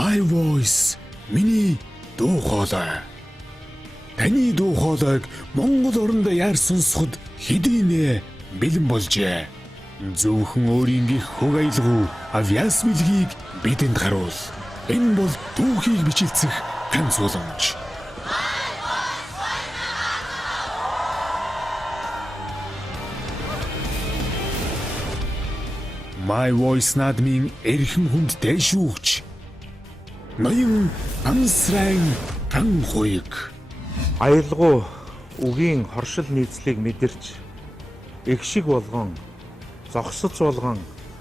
My Voice миний дуу хоолой. Таны дуу хоолойг Монгол орондоо яар сонсоход хэдийнэ бэлэн болжээ. Зөвхөн өөрийн гих хөг аялгау авьяас билгийг бидэнд харуул. Энэ бол дүүхийг бичилцэх ганц уламж. My Voice наадмын эрхэм хүнд дэшүүгч. Ноён ансрайн ган хуйг. Аялгау үгийн хоршил нийцлийг мэдэрч их шиг болгон зогсоц болгон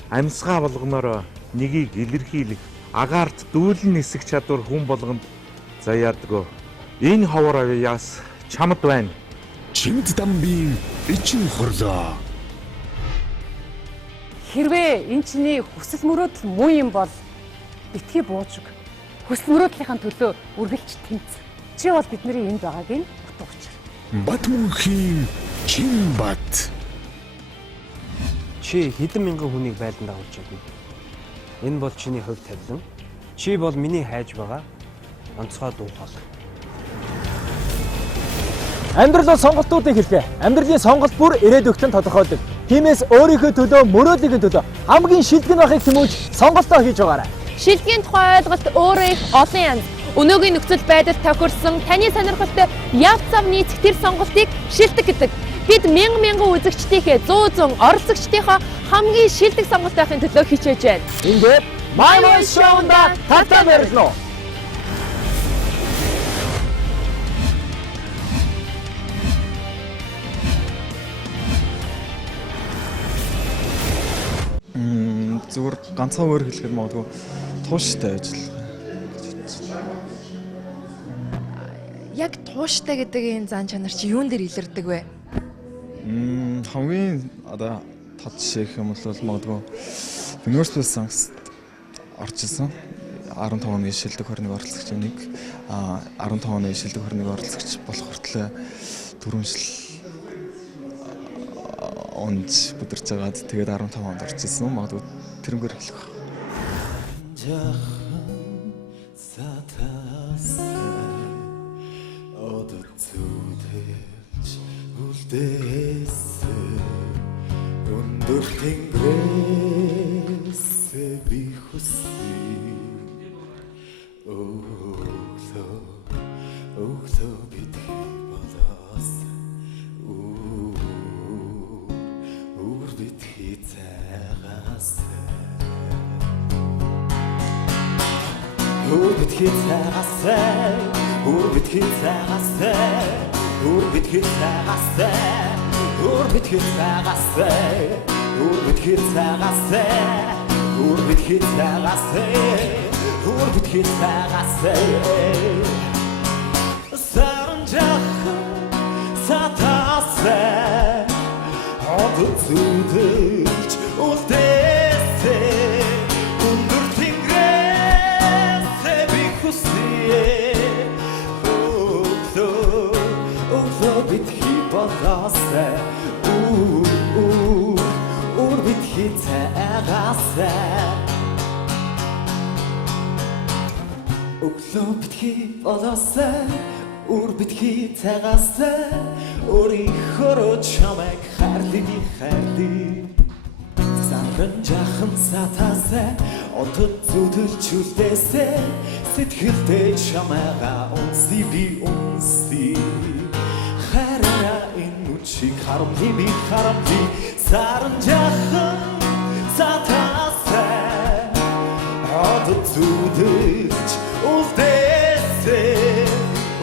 амьсгаа болгоноор нэгийг илэрхийлэх агаарт дүүлэн нисэх чадвар хүн болгонд заяадгүй. Энэ ховор авьяас чамд байна. Чимд дамбын ичин хорлоо. Хэрвээ энэ чиний хүсэл мөрөөдөл муу юм бол битгий бууж өг. Хүсэл мөрөөдлийнхаа төлөө үргэлж тэмц. Чи бол бидний энд байгааг нь утгач. Бат мөнхийн чин бат. Чи хэдэн мянган хүнийг байлдан дагуулж чадна. Энэ бол чиний хувь тавилан. Чи бол миний хайж байгаа онцгой дуу хоолой. Амьдрал бол сонголтуудын хэлбэ. Амьдралын сонголт бүр ирээдүйгтэн тодорхойлдог. Тиймээс өөрийнхөө төлөө, мөрөөдлийн төлөө хамгийн шилдэг байхыг тэмүүлж сонголтоо хийж байгаарай. Шилдэгийн тухай ойлголт өөрөө их олон янз. Өнөөгийн нөхцөл байдал тохирсон таны сонирхолтой яв цав нийцэх тэр сонголтыг шилдэг гэдэг. Бид мянган үзэгчдийнхээ 100 оролцогчдийнхоо хамгийн шилдэг сонголт байхын төлөө хичээж байна. Ингээд My Voice Show-нд тавтан барилна. Зүгээр ганцхан өөр хэлэхэд магадгүй тууштай ажиллах. Яг тууштай гэдэг энэ зан чанар чи юун дээр илэрдэг вэ? Хамгийн одоо тод жишээ юм бол магадгүй Universal Songs орж ирсэн. 15 оны шилдэг хорныг оролцогч нэг 15 оны шилдэг хорныг оролцогч болох хүртэл 4 жил онд бүдэрч байгаад тэгээд 15 онд орж ирсэн. Магадгүй тэрнгээр хэлэх. Өндөр тэнгэрээс би хүсье. Өглөө бидний болоос үр бидний цагаас үр бидний цагаас үр бидний цагаас үр бидний цагаас үр бидний цагаас үр бидний цагаас үр бидний цагаас үр бидний цагаас саранжахан сатаас одод зүдэлж үлдээсэй өндөр тэнгэрээс би хүсье өглөө бидний болоос үр бидний цагаас өглөө бидний болоос үр бидний цагаас өөрийнхөө чамайг хайрлий саранжахан сатаас одод зүдэлж үлдээсэй сэтгэлдээ чамайгаа унсий би унсий хараа энэ үчиг харамли би харамли саранжахан сатаас одод зүдэлж үлдээсэй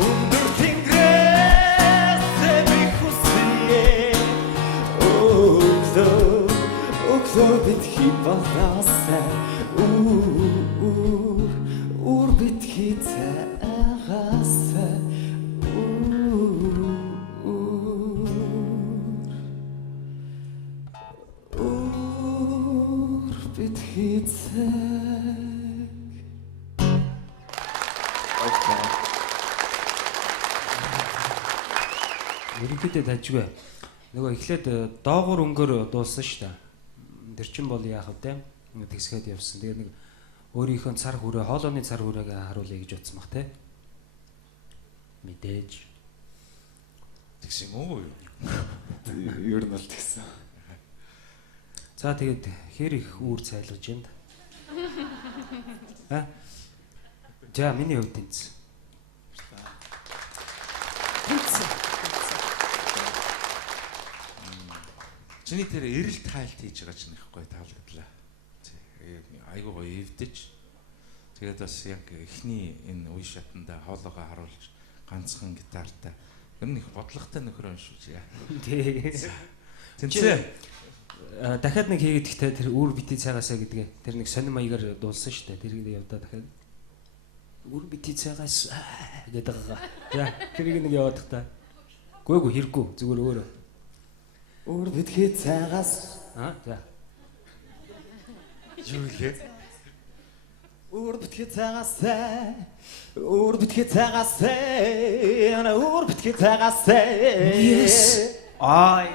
өндөр тэнгэрээс би хүсье өглөө бидний болоос үр бидний цагаас бидний цаг. Ерөнхийдөө тажгүй. Нөгөө эхлээд доогуур өнгөөр дууссан шүү дээ. Тэр чин бол яах вэ? Тэгсгээд явсан. Тэгээд нэг өөрийнхөө цар хүрээ, хоолойны цар хүрээгээ харуулъя гэж утсан бах те. Мэдээж. Тэгсэн үү? Ер нь бол тэгсэн. За тэгээд хэр их үүр цайлгаж юм да. За миний хувьд тэнц. Чиний тэр эрэл тайлт хийж байгаа чинь их гоё таалагдлаа. Айгуу гоё эвдэж. Тэгээд бас яг эхний энэ үе шатанда хоолоогоо харуулж ганцхан гитартай. Ер нь их бодлоготой нөхөр юм шүү чи. Тий. Тэнцээ. Дахиад нэг хийгээд ихтэй тэр үүр бити цайгаасаа гэдгээ тэр нэг сонир маягаар дуулсан шүү дээ. Тэрийг явдаа дахиад үүр бити цайгаас гэдэг байгаа. За тэрийг нэг яваад та. Гүйгүй хэрэггүй зүгээр өөрөө. Үүр битгий цайгаас За. Юу лээ? Үүр битгий цайгаас Үүр битгий цайгаас Үүр битгий цайгаас Yes. Ай.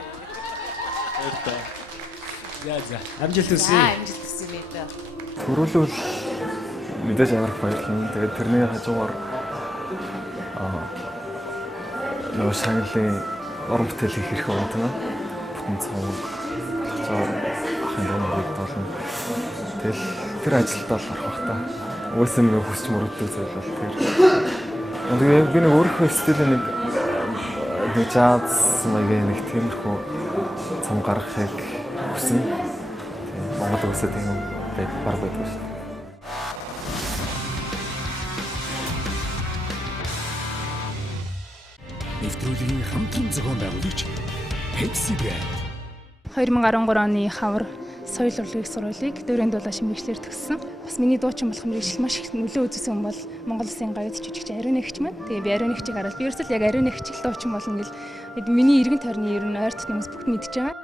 За. Амжилт хүсье. Амжилт хүсье мэдээ. Төрүүлвэл мэдээж амар баярлалаа. Тэгээд тэрний хажуугаар нөгөө шагналын уран бүтээл хийх хэрэг байна. Бүтэн цаваг ахын дуунууд болно. Тэгэл тэр ажилд бол орох бах та. Уусаа нэг хүсч мөрөддөг зүйл бол тэр. Тэгээд би нэг өөрийнхөө стилээ нэг жаз маягийн нэг тиймэрхүү цам гаргахыг хүснэ. Монгол үсээ тийм баг байдаг шүү дээ. Нэвтрүүлгийн хамтран зохион байгуулагч Pepsi Brand 2013 оны хавар соёл урлагийн сургуулийг дөрөнд дулаан шимэгчлэр төгссөн. Бас миний дуучин болох мэргэжил маш их нөлөө үзүүлсэн хүн бол Монгол Улсын гавьд жүжигч Ариун Нэгч маань. Тэгээ би Ариун Нэгчийг хараад би ерөөсөө яг Ариун Нэгч л дуучин болно гэл миний эргэн тойрны ер нь ойрт хүмүүс бүгд мэдж байгаа.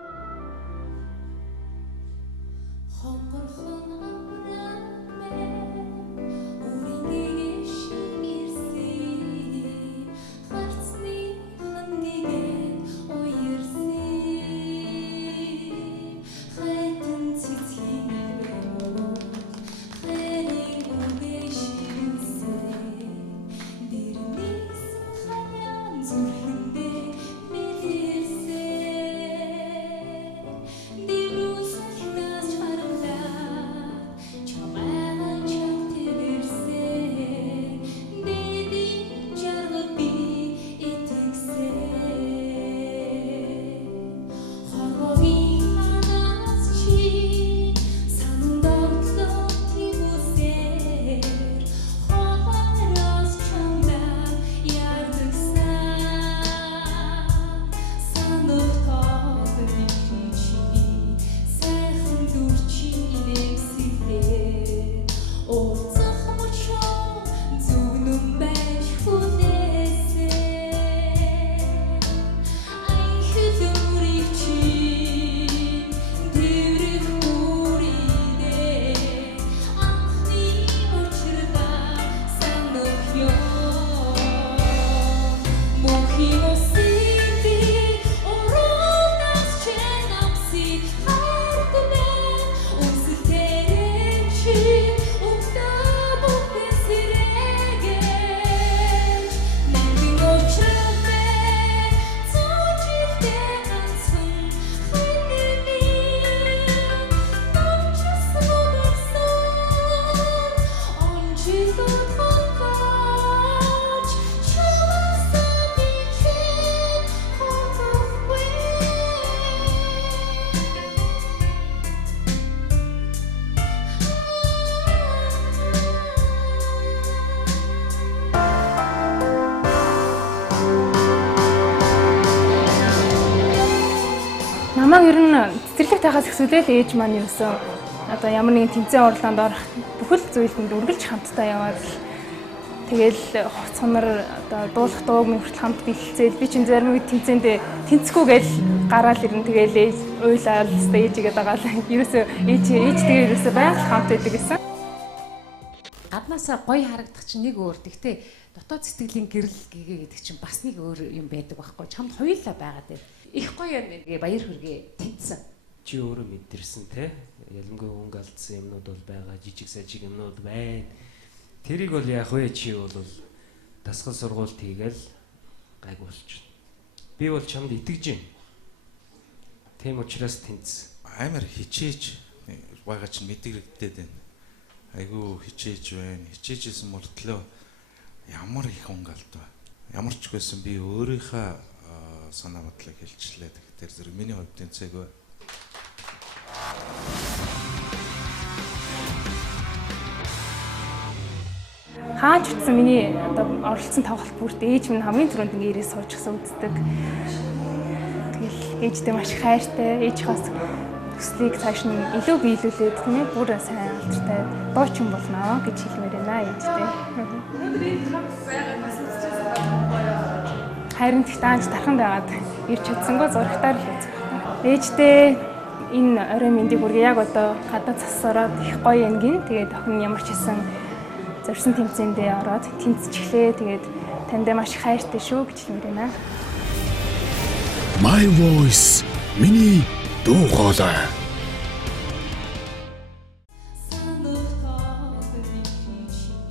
Намайг ер нь цэцэрлэг тахаас ихсүүлэл ээж маань юусэн одоо ямар нэгэн тэмцээн уралдаанд орох бүхэл зүйлд үргэлж хамтдаа яваад тэгэл хоцгонор одоо дуулах дууг минь хүртэл хамт бэлцээл би чинь зарим үед тэмцээнд тэнцэхгүй гээл гараал ирэн тэгэл ээж уйлаад ээжигээ дагаал ерөөсөө ээж тэгээ ерөөсөө байнга хамт байдаг гэсэн. Гаднаасаа гоё харагдах чинь нэг өөр. Гэхдээ дотоод сэтгэлийн гэрэл гэдэг чинь бас нэг өөр юм байдаг байхгүй. Чамд хоёулаа байгаад байна. Их гоё нэг баяр хүргээ тэнцсэн. Чи өөрөө мэдэрсэн те. ялангуяа өнгө алдсан юмнууд бол байгаа, жижиг сажиг юмнууд байна. Тэрийг бол яг вэ чи бол дасгал сургуульд хийгээл гайг болчихно. Би бол чамд итгэж байна. Тийм учраас тэнцсэн. Амар хичээж байгаа чинь мэдрэгдээд байна. Айгу хичээж байна. Хичээжсэн мөртлөө ямар их өнгө алдав. Ямар ч байсан би өөрийнхөө санаа бодлыг хэлчлээ. Тэгэхээр зэрэг миний хувьд тэнцээгүй. Хаач утсан миний одоо оролцсон тоглолт бүрт ээж минь хамгийн түрүүнд ингээ ирээд сууж гисэн үздэг. Тэгэл ээжтэй маш их хайртай. Ээжийнхээс төслийг цааш нь илүү биелүүлээд тийм ээ бүр сайн алдартай дуучин болно гэж хэлмээр байна ээжтэй. Харин тэгт ааж тархан байгаад ирч чадсангүй зурагтаар л үзэх. Ээжтэй энэ орой мэндийг бүргээ яг одоо гадаад засараад их гоё юм гин. Тэгээд охин ямар ч хэсэн зорьсон тэмцээндээ ороод тэнцчихлээ. Тэгээд танд маш их хайртай шүү гэж хэлмээр байна. My voice миний дуу хоолой.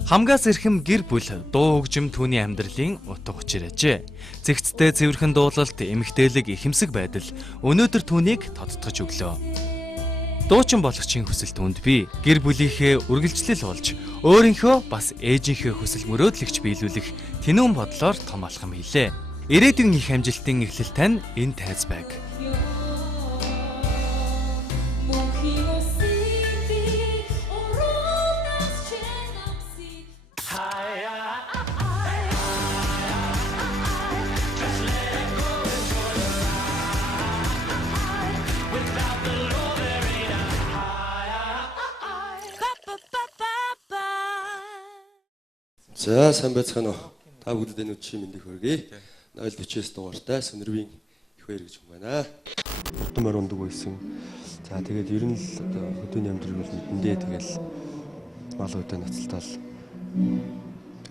Хамгаас эрхэм гэр бүл дуу хөгжим түүний амьдралын утга учир ажээ. Цэгцтэй цэвэрхэн дуулалт, эмгтээлэг, ихэмсэг байдал өнөөдөр түүнийг тодтогч өглөө. Дуучин болгочийн хүсэл түнд би гэр бүлийнхээ үргэлжлэл болж өөрийнхөө бас ээжийнхээ хүсэл мөрөөдлөгч биелүүлэх тэнүүн бодлоор том алхам хийлээ. Ирээдүйн их амжилтын эхлэл тань энэ тайз байг. За сайн байцгаана уу. Та бүгдэд энэ өчигдөр мэндийг хүргэе. 040-с дугаартай Сүнэрбийн их баяр гэж юм байна. Хурдмаар ундаг байсан. За тэгээд ер нь л одоо хөдөөний амьдрал бол мэдэндээ тэгэл мал хөдөө нацалтаал.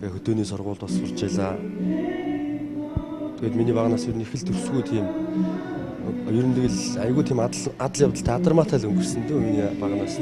Тэгээ хөдөөний сургуульд бас сурч ялаа. Тэгээд миний багнаас ер нь их л төсвөө тийм ер нь тэгэл айгүй тийм адал явдал тадармаатай л өнгөрсөн дээ миний багнаас.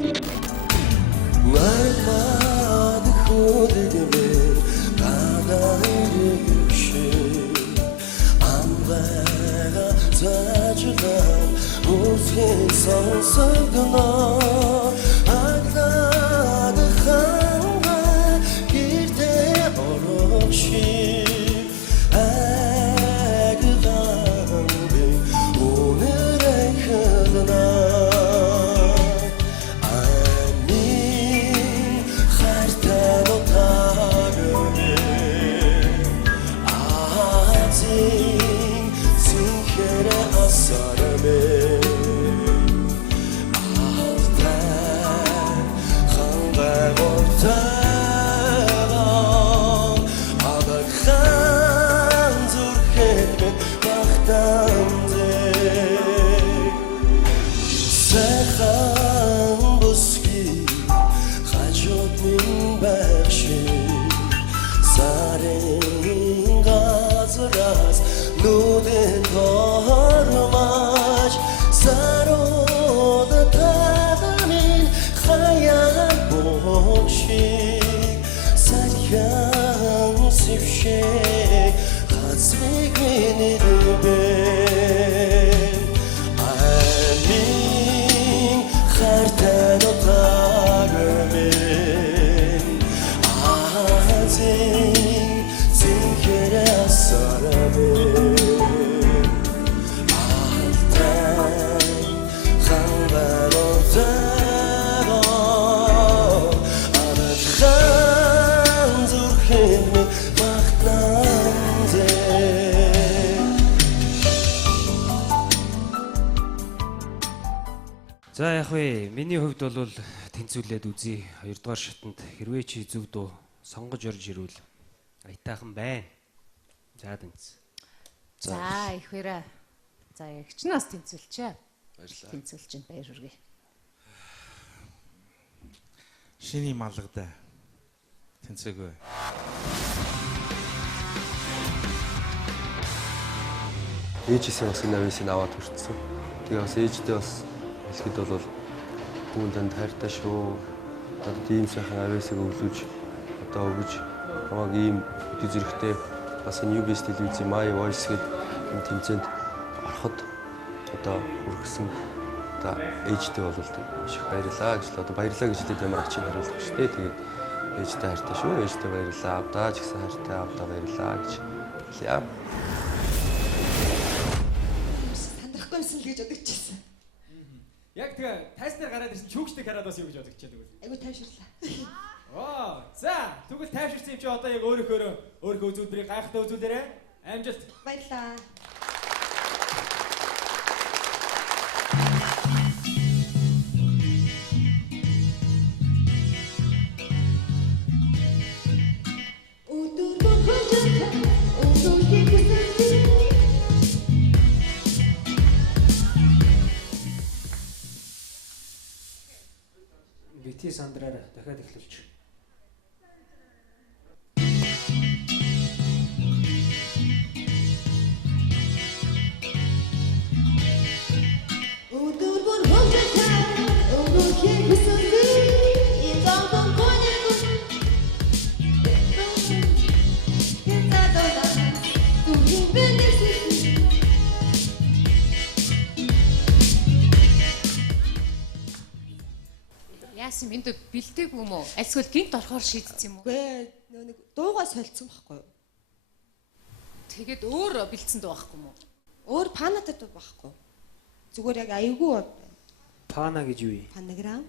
За яг вэ миний хувьд бол тэнцвүүлээд үзье. 2 дугаар шатанд хэрвээ чи зөв дуу сонгож орж ирвэл аятайхан байна. За тэнц. За их баяраа. За ягч нас тэнцвэлчээ. Баярлалаа. Тэнцвэлж байна баяр хүргэе. Шиний малгадаа тэнцээгүй. Ээжээсээ бас энэ авьяасыг аваад хүртсэн. Тэгээ бас ээжтэй бас хэлэхэд бол Түүнд танд хайртай шүү. Одоо ийм сайхан авьяасыг өглөөж одоо өгж намайг ийм өдөө зэрэгтэй бас энэ UBS телевизийн My Voice гэдэг энэ тэмцээнд ороход одоо хүргэсэн одоо ээжтэй бол маш их баярлалаа гэж л одоо баярлалаа гэж хэлээд ямар ачиг хариулах шүү дээ. Тэгээд ээжтэй хайртай шүү. Ээжтэй баярлалаа. Авдаа ч гэсэн хайртай авдаа баярлалаа гэж хэлье. Сандрахгүй юмсан л гэж бодогчээсэн. Яг тэгээ тайснаар гараад ирсэн чүүгчтэй хараад бас юу гэж бодогчээ тэгвэл. Айгу тайвширлаа. За тэгвэл тайвширсан юм чи одоо яг өөрийнхөө үзүүлбэрийг гайхалтай үзүүлээрэй. Амжилт. Баярлалаа. Бити сандраараа дахиад эхлүүлж. Яасан энд бэлдээгүй юм уу? Альсгүй гинт орохоор шийдсэн юм уу? Үгүй нэг дуугаа солилцсон байхгүй юу? Тэгээд өөр бэлдсэн дуу байхгүй юм уу? Өөр панатад дуу байхгүй. Зүгээр яг аягүй Пана гэж юу вэ? панаграм.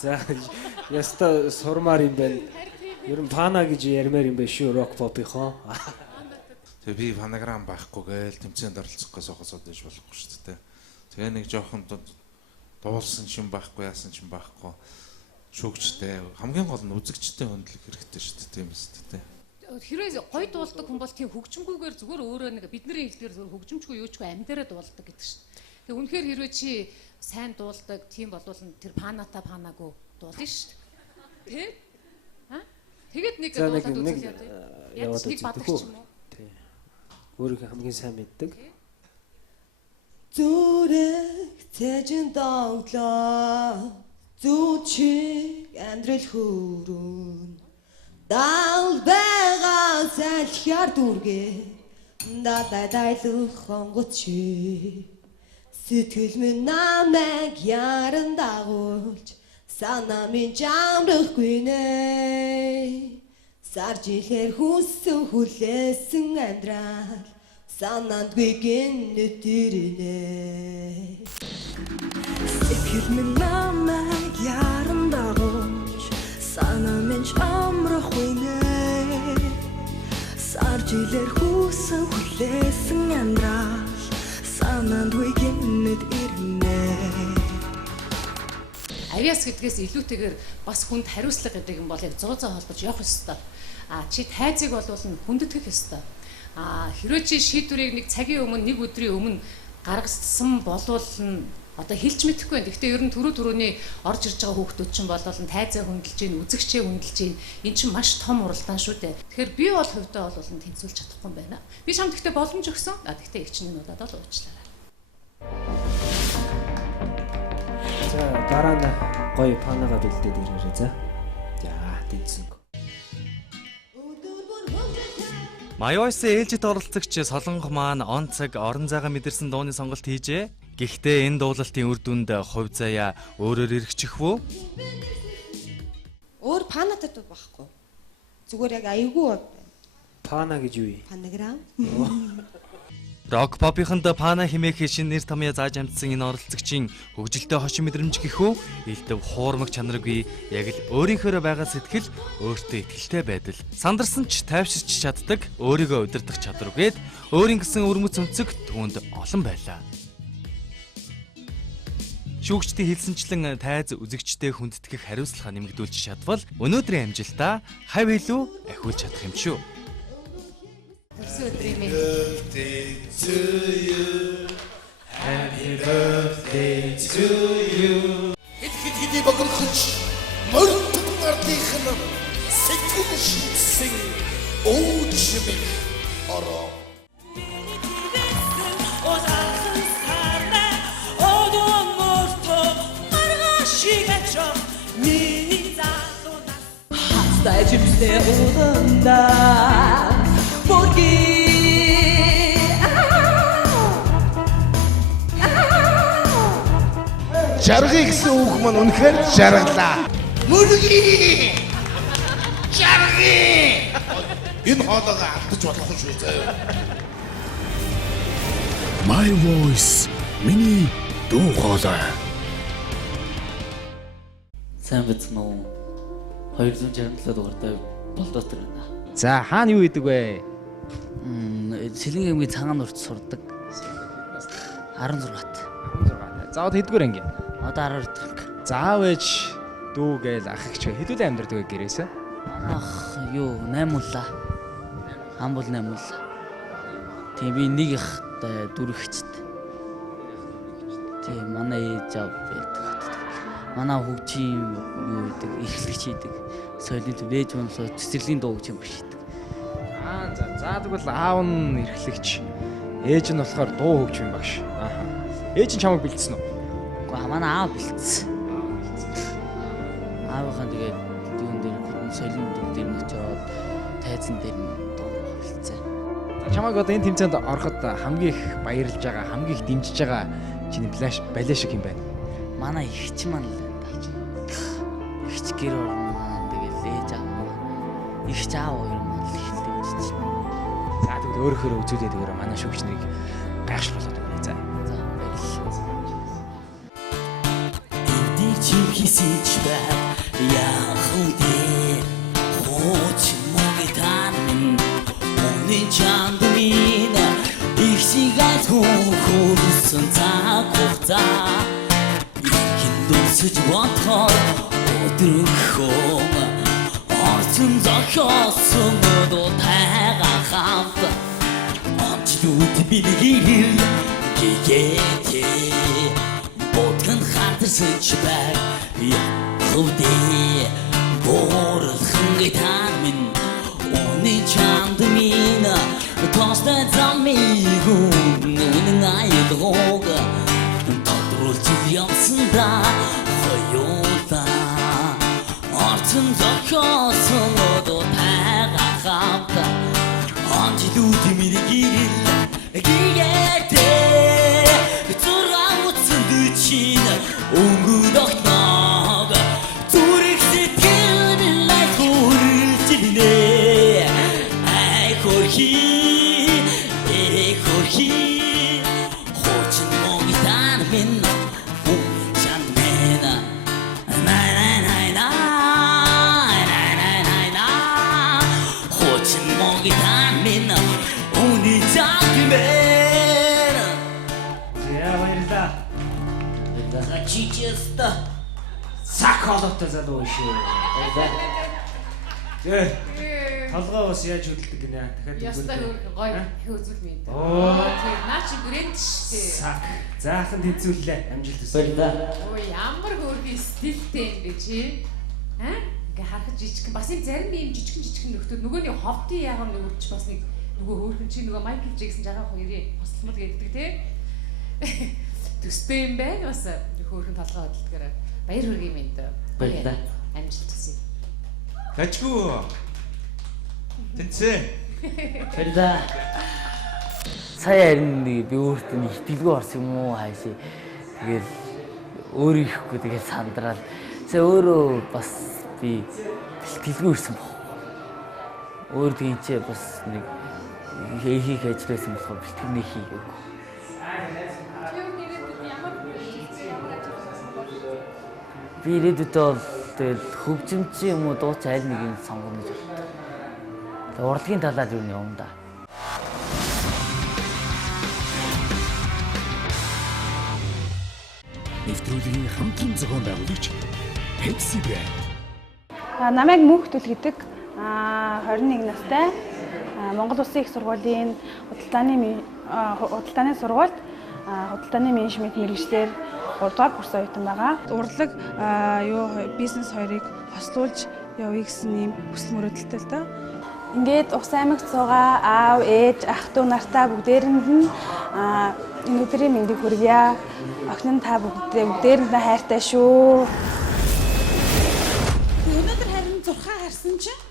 За яста сурмаар юм байна. Ер нь пана гэж ярмаар юм байна шүү рок попийнхоо. Тэгээ би фонограм байхгүй гээл тэмцээнд оролцох гэж сохосоод байж болохгүй шүү дээ. Тэгээ нэг жоохон дуулсан ч юм байхгүй яасан ч юм байхгүй шүүгчтэй хамгийн гол нь үзэгчтэй хөндлөх хэрэгтэй шүү дээ тийм үстэй. Хэрвээ гоё дуулдаг хүн бол тийм хөгжимгүйгээр зүгээр өөрөө нэг бидний хэлдгээр зүгээр хөгжимчгүй юучгүй амьдаараа дуулдаг гэдэг шүү дээ. Тэгээ үнэхээр хэрвээ чи сайн дуулдаг тийм болвол тэр панаагүй дуулна шүү дээ. Тэ? Аа? Тэгээд нэг дуулаад үзүүлээд яваад нэг бадаг ч юм уу? Тий. Өөрийнхөө хамгийн сайн мэддэг. Зүрх цэжин донглоо зүчиг амьдрал хөрөн дал байгаа салхиар дүргээ дайлах хонгоц чи сэтгэл минь намайг яран дагуулж санаа минь жамрахгүй нэ сар жилээр хүссэн хүлээсэн амьдрал санаандгүй гинэт ирнэ сэтгэл минь намайг яран дагуулж санаа минь жамрахгүй нэ сар жилээр хүссэн хүлээсэн амьдрал санаандгүй гинэт ирнэ. Авьяас гэдгээс илүүтэйгээр бас хүнд хариуцлага гэдэг юм бол яг зуузаа холбож явах ёстой. Чи тайзыг болвол хүндэтгэх ёстой. Хэрвээ чи шийдвэрийг нэг цагийн өмнө нэг өдрийн өмнө гаргасан болвол одоо хэлж мэдэхгүй байна. Гэхдээ ер нь түрүүний орж ирж байгаа хүүхдүүд чинь болвол тайзаа хөндлөж гин, үзэгчээ хөндлөж гин. Энэ чинь маш том уралдаан шүү дээ. Тэгэхээр би бол хувьдаа бол тэнцвүүлж чадахгүй юм байна. Би чамд гэхдээ боломж өгсөн. Гэхдээ эгчний удаад бол уучлаарай. За дараа нь гоё панагаа бэлдээд ирээрэй за. За тэнцэнг. My Voice-ийн ээлжид оролцогч Солонгох маань он цаг орон зайгаа мэдэрсэн дууны сонголт хийжээ. Гэхдээ энэ дуулалтын үр дүнд хувь заяа өөрөөр эргчихвөө. Өөр панатад дуу байхгүй. Зүгээр яг аягүй Пана гэж юу вэ? панаграм. Рок попынханд Пана хэмээх шинэ нэр томьёо зааж амтсан энэ оролцогчийн хөгжилтэй хошин мэдрэмж гэхүү элдв хуурмаг чанаргүй яг л өөрийнхөө байгаа сэтгэл өөртөө итгэлтэй байдал сандарсан ч тайвширч чаддаг өөрийгөө удирдах чадваргээд өөрийн гэсэн өрмөц өнцөг түүнд олон байлаа. Шүүгчдийн хэлсэнчлэн тайз үзэгчтэй хүндэтгэх хариуцлага нэмэгдүүлж чадвал өнөөдрийн амжилтаа хав илүү ахиулж чадах юм шүү. Happy birthday to you. Happy birthday to you. Хэдий богомхож мөрөнд ардынхна сэтгэл шигсэн өөчмөг ороо. Одон мөрт le udanda porque Жаргыг гэсэн үг маань үнэхээр жаргалаа. Мөргий! Жаргий! Энэ хоолойгоо алдаж болохгүй шүү заяа. My voice. Миний дуу хоолой. Сайн бацсан уу? 267 дугаартай болдоотер байна. За хаана юу идэг вэ? Сэлэнгийн аймгийн цагаан нурт сурдаг. 16-т. 16. За одоо хэдгээр анги? Одоо 12 дахь. Заав ээж дүү гээл ах их ч хэдүүлээ амьдардаг вэ гэрээсээ? Ах юу 8 улаа. Ам бол 8 улаа. Тийм би нэг ихтэй дөрөвчт. Тийм манай ээж аав байдаг. Манай хөгжийн юу гэдэг эрхлэгч хийдэг. Соёлын төв ээж маань цэцэрлэгийн дуу гэж юм бишдэг. За тэгвэл аав нь эрхлэгч, ээж нь болохоор дуу хөгжим багш. Ааха. Ээж нь чамайг бэлдсэн үү? Гэхдээ манай аав бэлдсэн. Аавынхаа тэгээд юун дээр соёлын төв дээр нь очиод тайзан дээр нь дуу бэлдсэн. Чамайг одоо энэ тэмцээнд ороход хамгийн их баярлж байгаа, хамгийн их дэмжиж байгаа чиний балет шиг юм байна. Манай ихч маань л байна. Ихч гэр орно тэгэл ээж аав маань. Ихч аав хоёр маань л их дэмжиж байна. За тэгвэл өөрөөр үзүүлээд өгөөрэй манай шүүгч нарыг гайхшруулаад өгнө. За. За баярлалаа. Хисич бай яхуди хоч могитан оны чандмина их сигай хурсан цаакуца киндусж ватхор өдрөхөө орчин зохиосон до тайга хамт амчдууд билгэрэл гигэти Бодгон хатарсан ч бай яхуди борхон гитан минь оны чанд мина тостой замигу нүн айдгога тодролч ямсанда хоёута орчин зохиосон до тайга хамт амчдууд билгэрэл гигэти өнгөрөх зүрх сэтгэл лай хүрэлцэнэ ай хөрхи хочин могитан минь чан мэна най хочин могитан минь уни чан мэна Я баярлалаа. Чичеста саколотой залуу шүү. Толгой бас яаж хөдөлдөг гинэ. Дахиад ястаа гоё хөөзүүл минь. Оо тийм наа чи брэнд шүү. Сак. Заахан тэнцүүллээ. Амжилт хүсье. Ой ямар хөөрхөн стилтэй юм бэ чи? Ингээ харахад жижиг бас юм зарим юм жижигэн нөхдөд нөгөөний ховтын яагам нөгөөч бас нэг нөгөө хөөрхөн чи нөгөө Майкл Джексон жагаах хоёрын хослмол гэдэг те. Төстэй юм байна бас хөөрхөн толгой хөдөлгөөр баяр хүргэе минь. Баярлалаа. Амжилт хүсье. Тачгүй. Тэнцээ. Баярлалаа. Сая харин би өөртөө нэг итгэлгүй орсон юм уу хайши. Тэгэл өөр ихгүй тэгэл сандраад. Сая өөрөө бас би итгэлгүй ирсэн баг. Өөр тийчээ бас нэг хийх ажилласан болохоор бэлтгэний хийгээгүй. Би ирээдүйдээ бол тэгэл хөгжимч юм уу дууч айл нэг юм сонгоно гэж байна. Тэгээ урлагийн талаар юу юм да. Нэвтрүүлгийн хамтран зохион байгуулагч Pepsi Brand. Намайг Мөнхтүл гэдэг 21 настай Монгол Улсын их сургуулийн худалдааны сургуульд худалдааны менежмент мэргэжлэр 3 дугаар курс оюутан байгаа. Урлаг бизнес хоёрыг хослуулж явъя гэсэн юм хүсэл мөрөөдөлтэй л доо. Ингээд Ус аймагт суугаа аав, ээж, ах トゥ нартай бүгдээрэнд нь энэ өдрийн мэндийг хүргье. Охин нь та бүгдээрэнд хайртай шүү. Өнөөдөр харин зурхаа гарсан чинь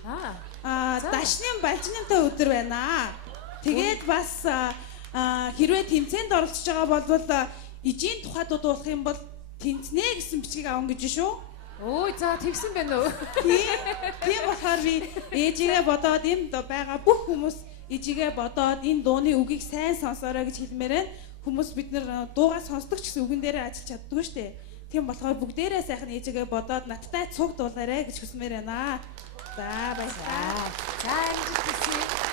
дашны балжинтай өдөр байна. Тэгээд бас хэрвээ тэмцээнд оролцож байгаа бол ижийн тухай дуудуулах юм бол тэнцнэ гэсэн бичгийг аван гэж шүү. Өө за тэгсэн байна уу? Тийм болохоор би ээжигээ бодоод энд байгаа бүх хүмүүс ээжигээ бодоод энэ дууны үгийг сайн сонсоорой гэж хэлмээр байна. Хүмүүс бид нар дуугаа сонсдог ч гэсэн үгэн дээрээ ажиллаж чаддгүй шүү дээ. Тийм болохоор бүгдээрээ сайхан ээжигээ бодоод надтай цуг дуулаарай гэж хүсмээр байна. За баярлалаа. За амжилт хүсье.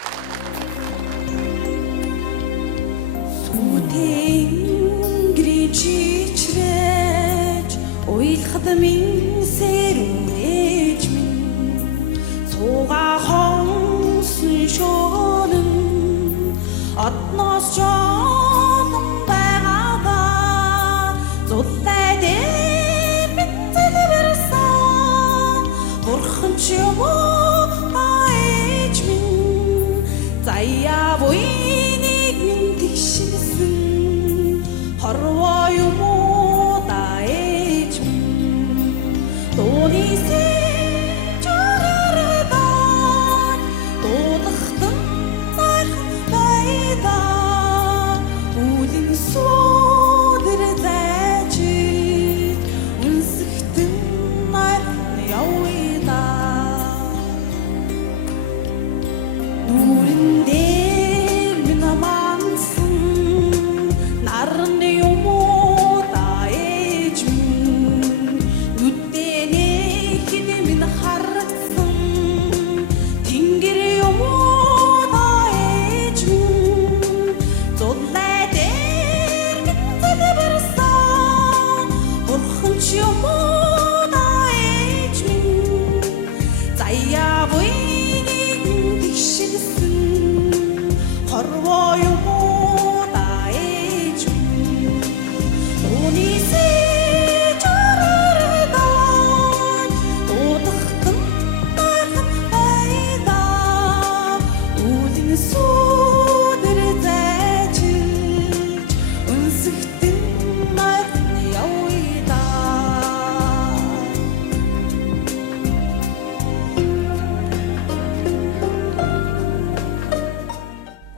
Уйлхад минь сэрүүнэж минь цуга хонсон шөнөн одноос жолон байгаадаа зултай дээр минь зэлбэрсэн бурхан ч юм уу ээж минь заяа буйныг минь тэгшилсэн хорвоо юм уу Tony se çağırdan Doğdaktın sarkın bayda Ulin sudur zecik Unsıktın narkın yavida Ulin del min amansın Narın yumu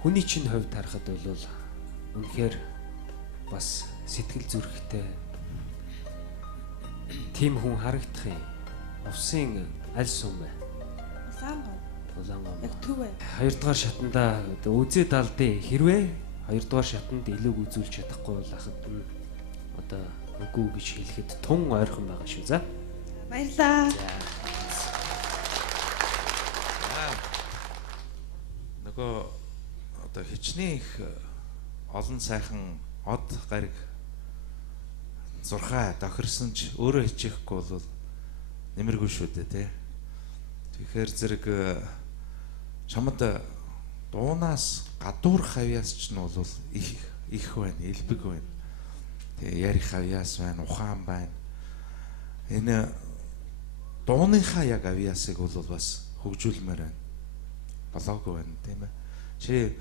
Хүний чинь хувьд харахад бол үнэхээр бас сэтгэл зүрэхтэй тийм хүн харагдах юм. Увсын аль сум бэ? Улаангом. Яг төв бай. Хоёрдугаар шатанда үзээ далдын хэрвээ хоёрдугаар шатанд илүүг үзүүлж чадахгүй бол ахад одоо үгүй гэж хэлэхэд тун ойрхон байгаа шүү. За. Баярлаа. Нөгөө одоо хичнээн их олон сайхан од гариг зурхаа тохирсон ч өөрөө хичээхгүй бол нэмэргүй шүү дээ тий. Тэгэхээр зэрэг чамд дуунаас гадуур хавьяас ч нь бол их байна, элбэг байна. Тэгээ ярих хавьяас байна, ухаан байна. Энэ дууныхаа яг авьяасыг бол бас хөгжүүлмээр байна. Болоогүй байна тийм ээ. Чи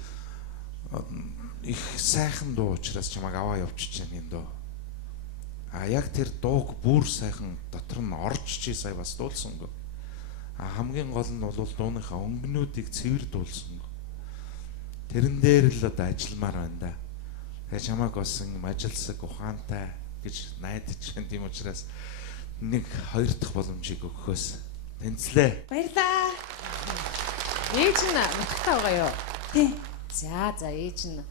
их сайхан дуу учраас чамайг аваа явуулчих чинь юм дөө. А яг тэр дууг бүр сайхан дотор нь орж чи сая бас дуулсангүй. А хамгийн гол нь бол дууныхаа өнгөнүүдийг цэвэр дуулсангүй. Тэрэн дээр л одоо ажилламаар байна да. Тэгээ чамайг бас юм ажилсаг ухаантай гэж найдаж байна тийм учраас нэг хоёр дахь боломжийг өгөхөөс тэнцлээ. Баярлаа. Ээж нь нутагтаа байгаа юу? Тий. За ээж нь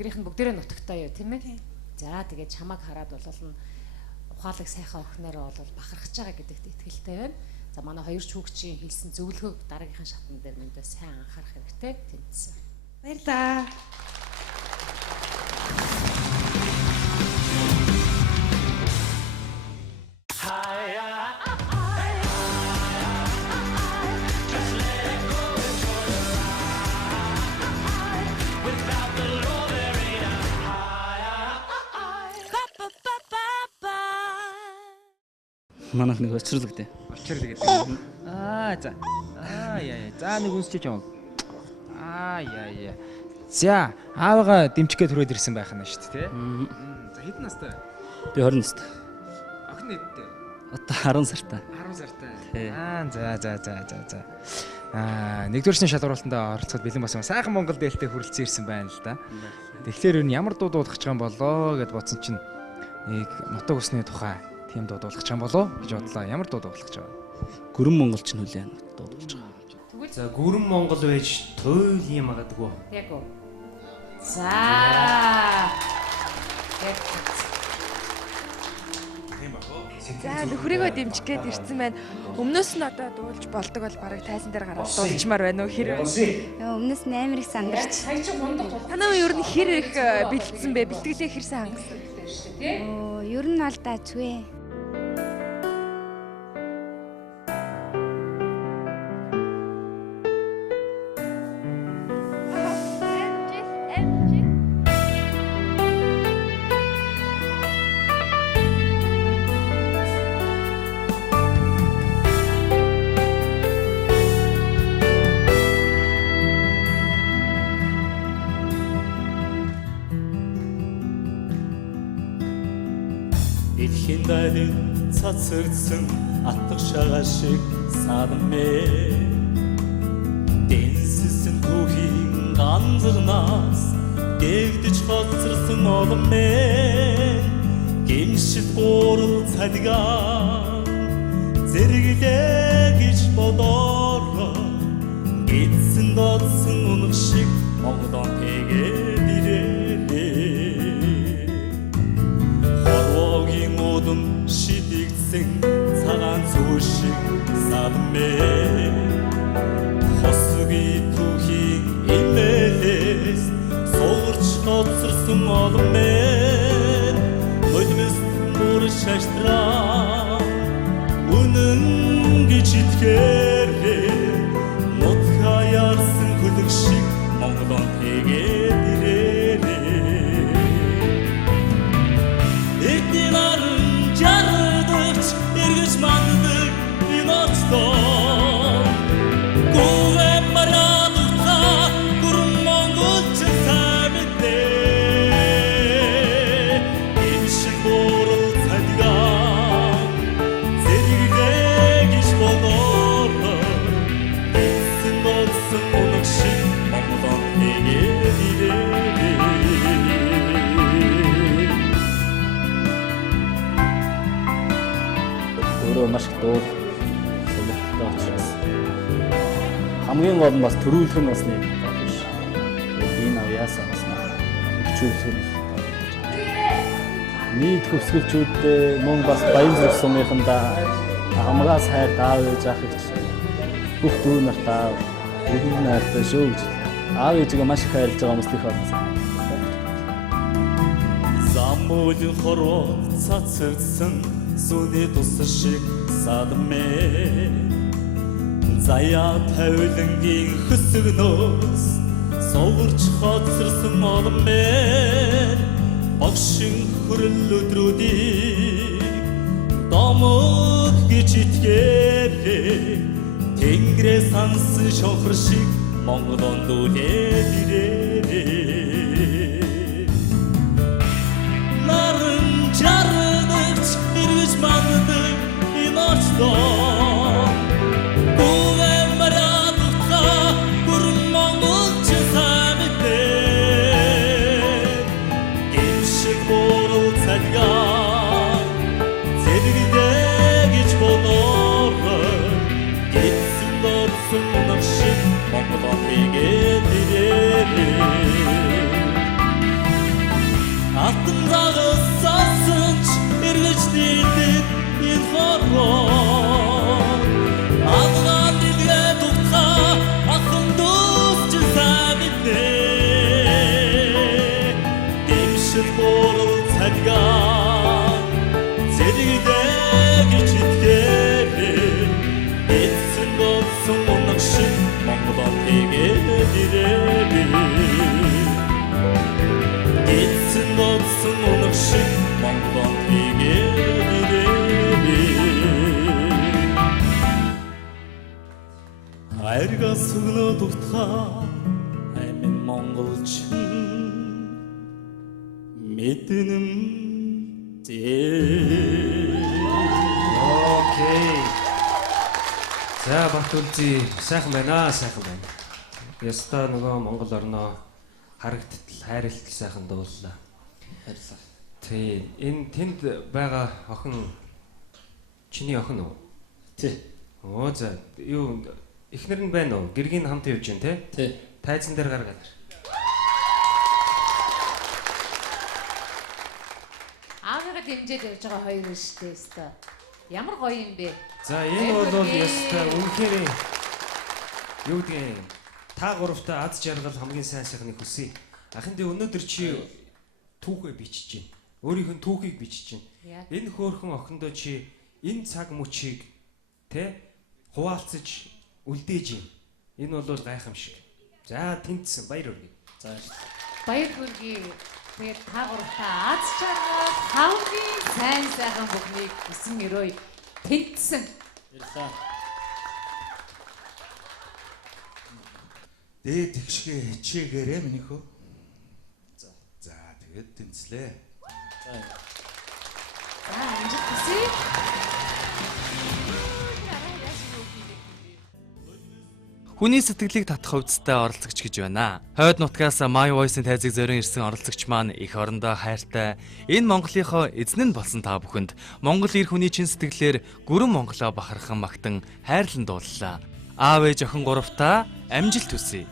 гэрийнх нь бүгдээрээ нутагтаа юу тийм ээ? За тэгээд чамайг хараад болол нь ухаалаг сайхан охинороо бол бахархаж байгаа гэдэгт итгэлтэй байна. За манай хоёр хүүгчийн хэлсэн зөвлөгөөг дараагийнхын шатн дээр мэндээ сайн анхаарах хэрэгтэй тэнцсэн. Баярлаа. Манайх нэг очирлогтэй. Очирлог гэдэг. За. Яа. За нэг үнсчиж яваа. Яа. За, аавыгаа дэмжих гээд төрөөд ирсэн байх нь шүү дээ, тий? За хэдэн настай вэ? Би 20 настай. Охин нэдтэй. Одоо 10 сартай. 10 сартай. Тий. За. Нэгдүгээр шин шалгуулалтанд оролцоход бэлэн болсон. Сайхан Монгол дээлтэй хүрэлцэн ирсэн байна л да. Тэгэхээр юу ямар дуу дуудах гэж байгаа юм болоо гэд бодсон чинь нэг нутаг усны тухай тийм дуу дуулах гэж байгаа юм болоо гэж бодлоо. Ямар дуу дуулах гэж байгаа? Гүрэн монголч нүлээ дуу дуулж байгаа. За гүрэн монгол байж туйл юм агадгүй. Яг уу. За. За нөхрийгөө дэмжих гээд ирсэн байна. Өмнөөс нь одоо дуулж болдог бол бараг тайзан дээр гараад дуулчмаар байна уу хэрэг? Өмнөөс нь амар их сандарч. Танаа ер нь хэр их бэлдсэн бэ? Бэлтгэлээ хэрсэн хангасан? Оо, ер нь бол даачгүй. Дэлхийн дайрын цацагдсан атгах шагаа шиг садмэ Дэнссэн түүхийн ганцнаас дэгдэж хоцорсон олмэ Гимшил гурал цадгаа зэрэглээ гэж бодоороо Эцэн додсон унах шиг Монголон тэгээд шидэгдсэн цагаан зүү шиг садмэ хосгүй түүхийн имэлээс суурч хоцорсон олмэ өлмөс мөр шаштраа үнэн гэж итгэхээр нутгаа ярсан хөлөг шиг Монголон тэгээд ирээрээ Жаргаж эргэж манддаг энэ орцдоо Гүвэ мараадта гүрэн монголч самитээ Энэ шиг гурал цадгаа зэрэглээ гэж болоороо Эцэн додсон унах шиг Монголон тэгээд ирээрээ Өөрөө маш их дуу сонирхолтой учраас хамгийн гол нь бас төрүүлэх нь бас нэг биш. Энэ авьяасаа бас хөгжүүлэх нь нийт хөвсгөлчүүд мөн бас баян зүрх сумынхандаа хамгаас хайр даав ээж ах гэж бүх дүү нартаа бүгд найртай шүү гэж аав ээжигээ маш их хайрлаж байгаа хүмүүс их байна. Замуулын хороо цацагдсан Сүний тус шиг садмэ Заяа тавилангийн хөсгнөөс Суварч хоцорсон олмэ Огшин хүрэл өдрүүдийг Домог гэж итгээрээ Тэнгэрээ сансан шохор шиг Монголон дүүлээд ирээрээ Наран жаргаж эргэж манддаг энэ орцдоо Гүвэ мараадта гүрэн монголч самитээ Гимшил гурал цадгаа зэрэглээ гэж болоороо Эцэн додсон унах шиг Монголон тэгээд ирээрээ Алтан загасаач эргэж дийдэг энэ хороо Адгаан дилгээ дутха ахын дүүсч самитээ Дэмшил гурал цадгаа зэрэглээ гэж итгээрээ Эцэн додсон унах шиг Монголон тэгээд ирээрээ Эцэн додсон унах шиг Монголон тэгээд ирээрээ Хайргаас өгнөд утгаа амин монголчин мэднэм дээ За багт үлзий сайхан байна. Яста нөгөө Монгол орноо харагдтал хайрлал сайхан дууллаа. Хайрлаа. Тий, энэ тэнд байгаа охин чиний охин уу? Тий. Оо за юу эхнэр нь байна уу? Гэргийн хамт явж байна те? Тий. Тайзан дээр гаргаад. Аавыгаа дэмжиж явж байгаа хоёр нь шүү дээ. Ямар гоё юм бэ? За энэ бол яста үнэхээр юу гэдэг та гуравтаа аз жаргал хамгийн сайн сайхныг хүсье. Ахын дээр өнөөдөр чи түүхээ бичиж байна. Өөрийнх нь түүхийг бичиж байна. Энэ хөөрхөн охиндоо чи энэ цаг мөчийг тэ хуваалцаж үлдээж юм. Энэ бол гайхамшиг. За тэнцсэн баяр хүргэе. За баяр хүргэе. Тэгээд та гуравтаа аз жаргал хамгийн сайн сайхан бүхнийг хүсэн өрөө тэнцсэн. Баярлалаа. Дээд тэгшгээ хичээгээрээ минийхөө. За тэгээд тэнцлээ. За амжилт хүсье. Хүний сэтгэлийг татах хувцастай оролцогч гэж байна. Хойд нутгаас My Voice-ийн тайзыг зорин ирсэн оролцогч маань их орондоо хайртай. Энэ Монголынхоо эзэн нь болсон та бүхэнд Монгол эр хүний чин сэтгэлээр гүрэн Монголоо бахархан магтан хайрлан дууллаа. Аав ээж охин гуравтаа амжилт хүсье.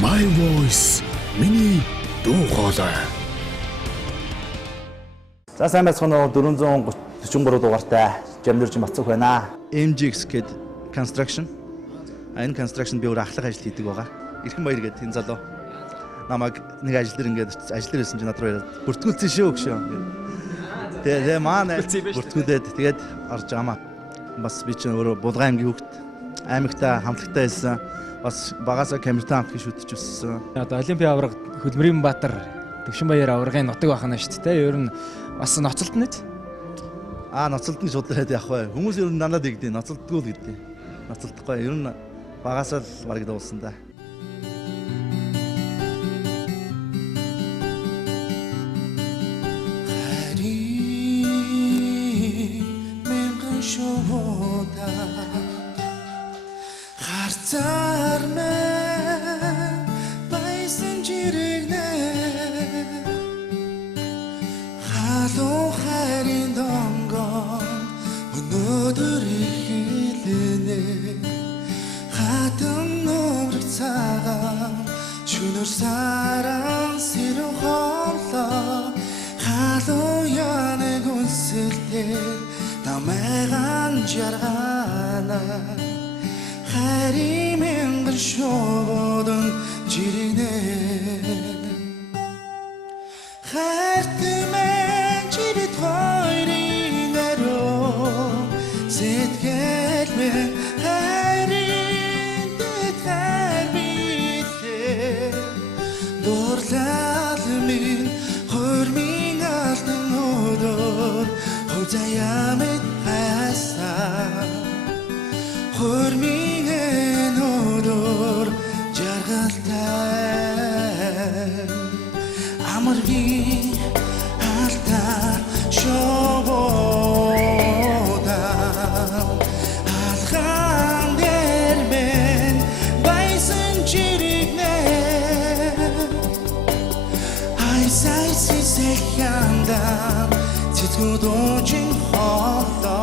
My Voice миний дуу хоолой. За сайн байцгаана уу 443 дугаартай Жамдэрж Мацух байна. MGX гэдэг construction. Энэ construction би өөр ахлах ажил хийдэг байгаа. Эрхэн баяр гэдэг энэ залуу. Намайг нэг ажил дээр ингээд ажил дээр ирсэн чинь над руу яриад бүртгүүлсэн шүү гшөө. Тэгээ манай бүртгүүлээд тэгээд орж амаа. Бас би чинь өөрөө Булган аймгийн хүүхэд аймагтаа хамтлагтай байсан. Бас багасаа камертаа хамт шүтэж өссөн. Одоо Олимпийн аварга Хөлмөрийн Баатар Төвшинбаяр аваргын нутаг бахна шүү дээ. Ер нь бас ноцолт нь ч. Ноцолт нь шууд яриад явах бай. Хүмүүс ер нь надад игдээ ноцолтгүй л гэдэг. Ноцолтгүй ер нь багасаа л бараг дуулсан да. 사랑 새로 흘러 하루야 곳을 때 남해간 자라나 하리면 그 쇼보던 지리네 하트만 지리 토이리 내로 셋겟면 Dorlalmin hurmin altın olur Hocayamit hassa Hurmin olur Jargaltan Amargi alta şobodan Alhan dermen Baysın çirikne Saysi sekyandan Titgudocin hoda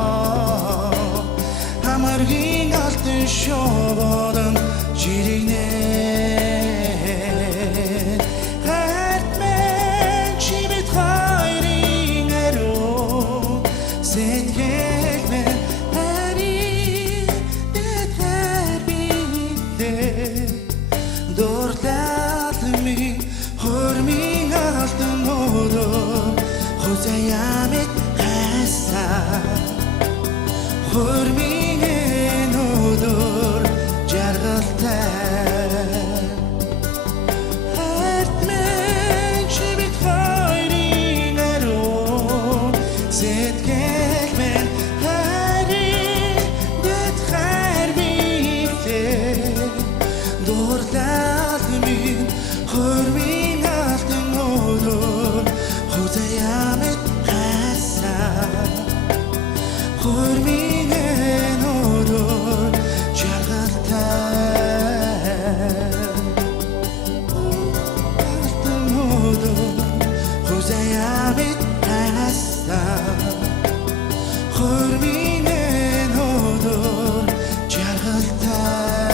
Amargin altın şobodan Jirine Hertmen çibit hayrin ero Set gelmen Heri det her bitte Dorlatmin Hurmin altın olur Hocayamit hassa Hurmin olur Jargaltan Hertmen çibit hayrin ero Set gelmen Heri det her bitte Dorlatmin Hurmin altın olur Hocayamit hassa Hurmin бид хайсаа хөрмийн хөдөр жаргалтай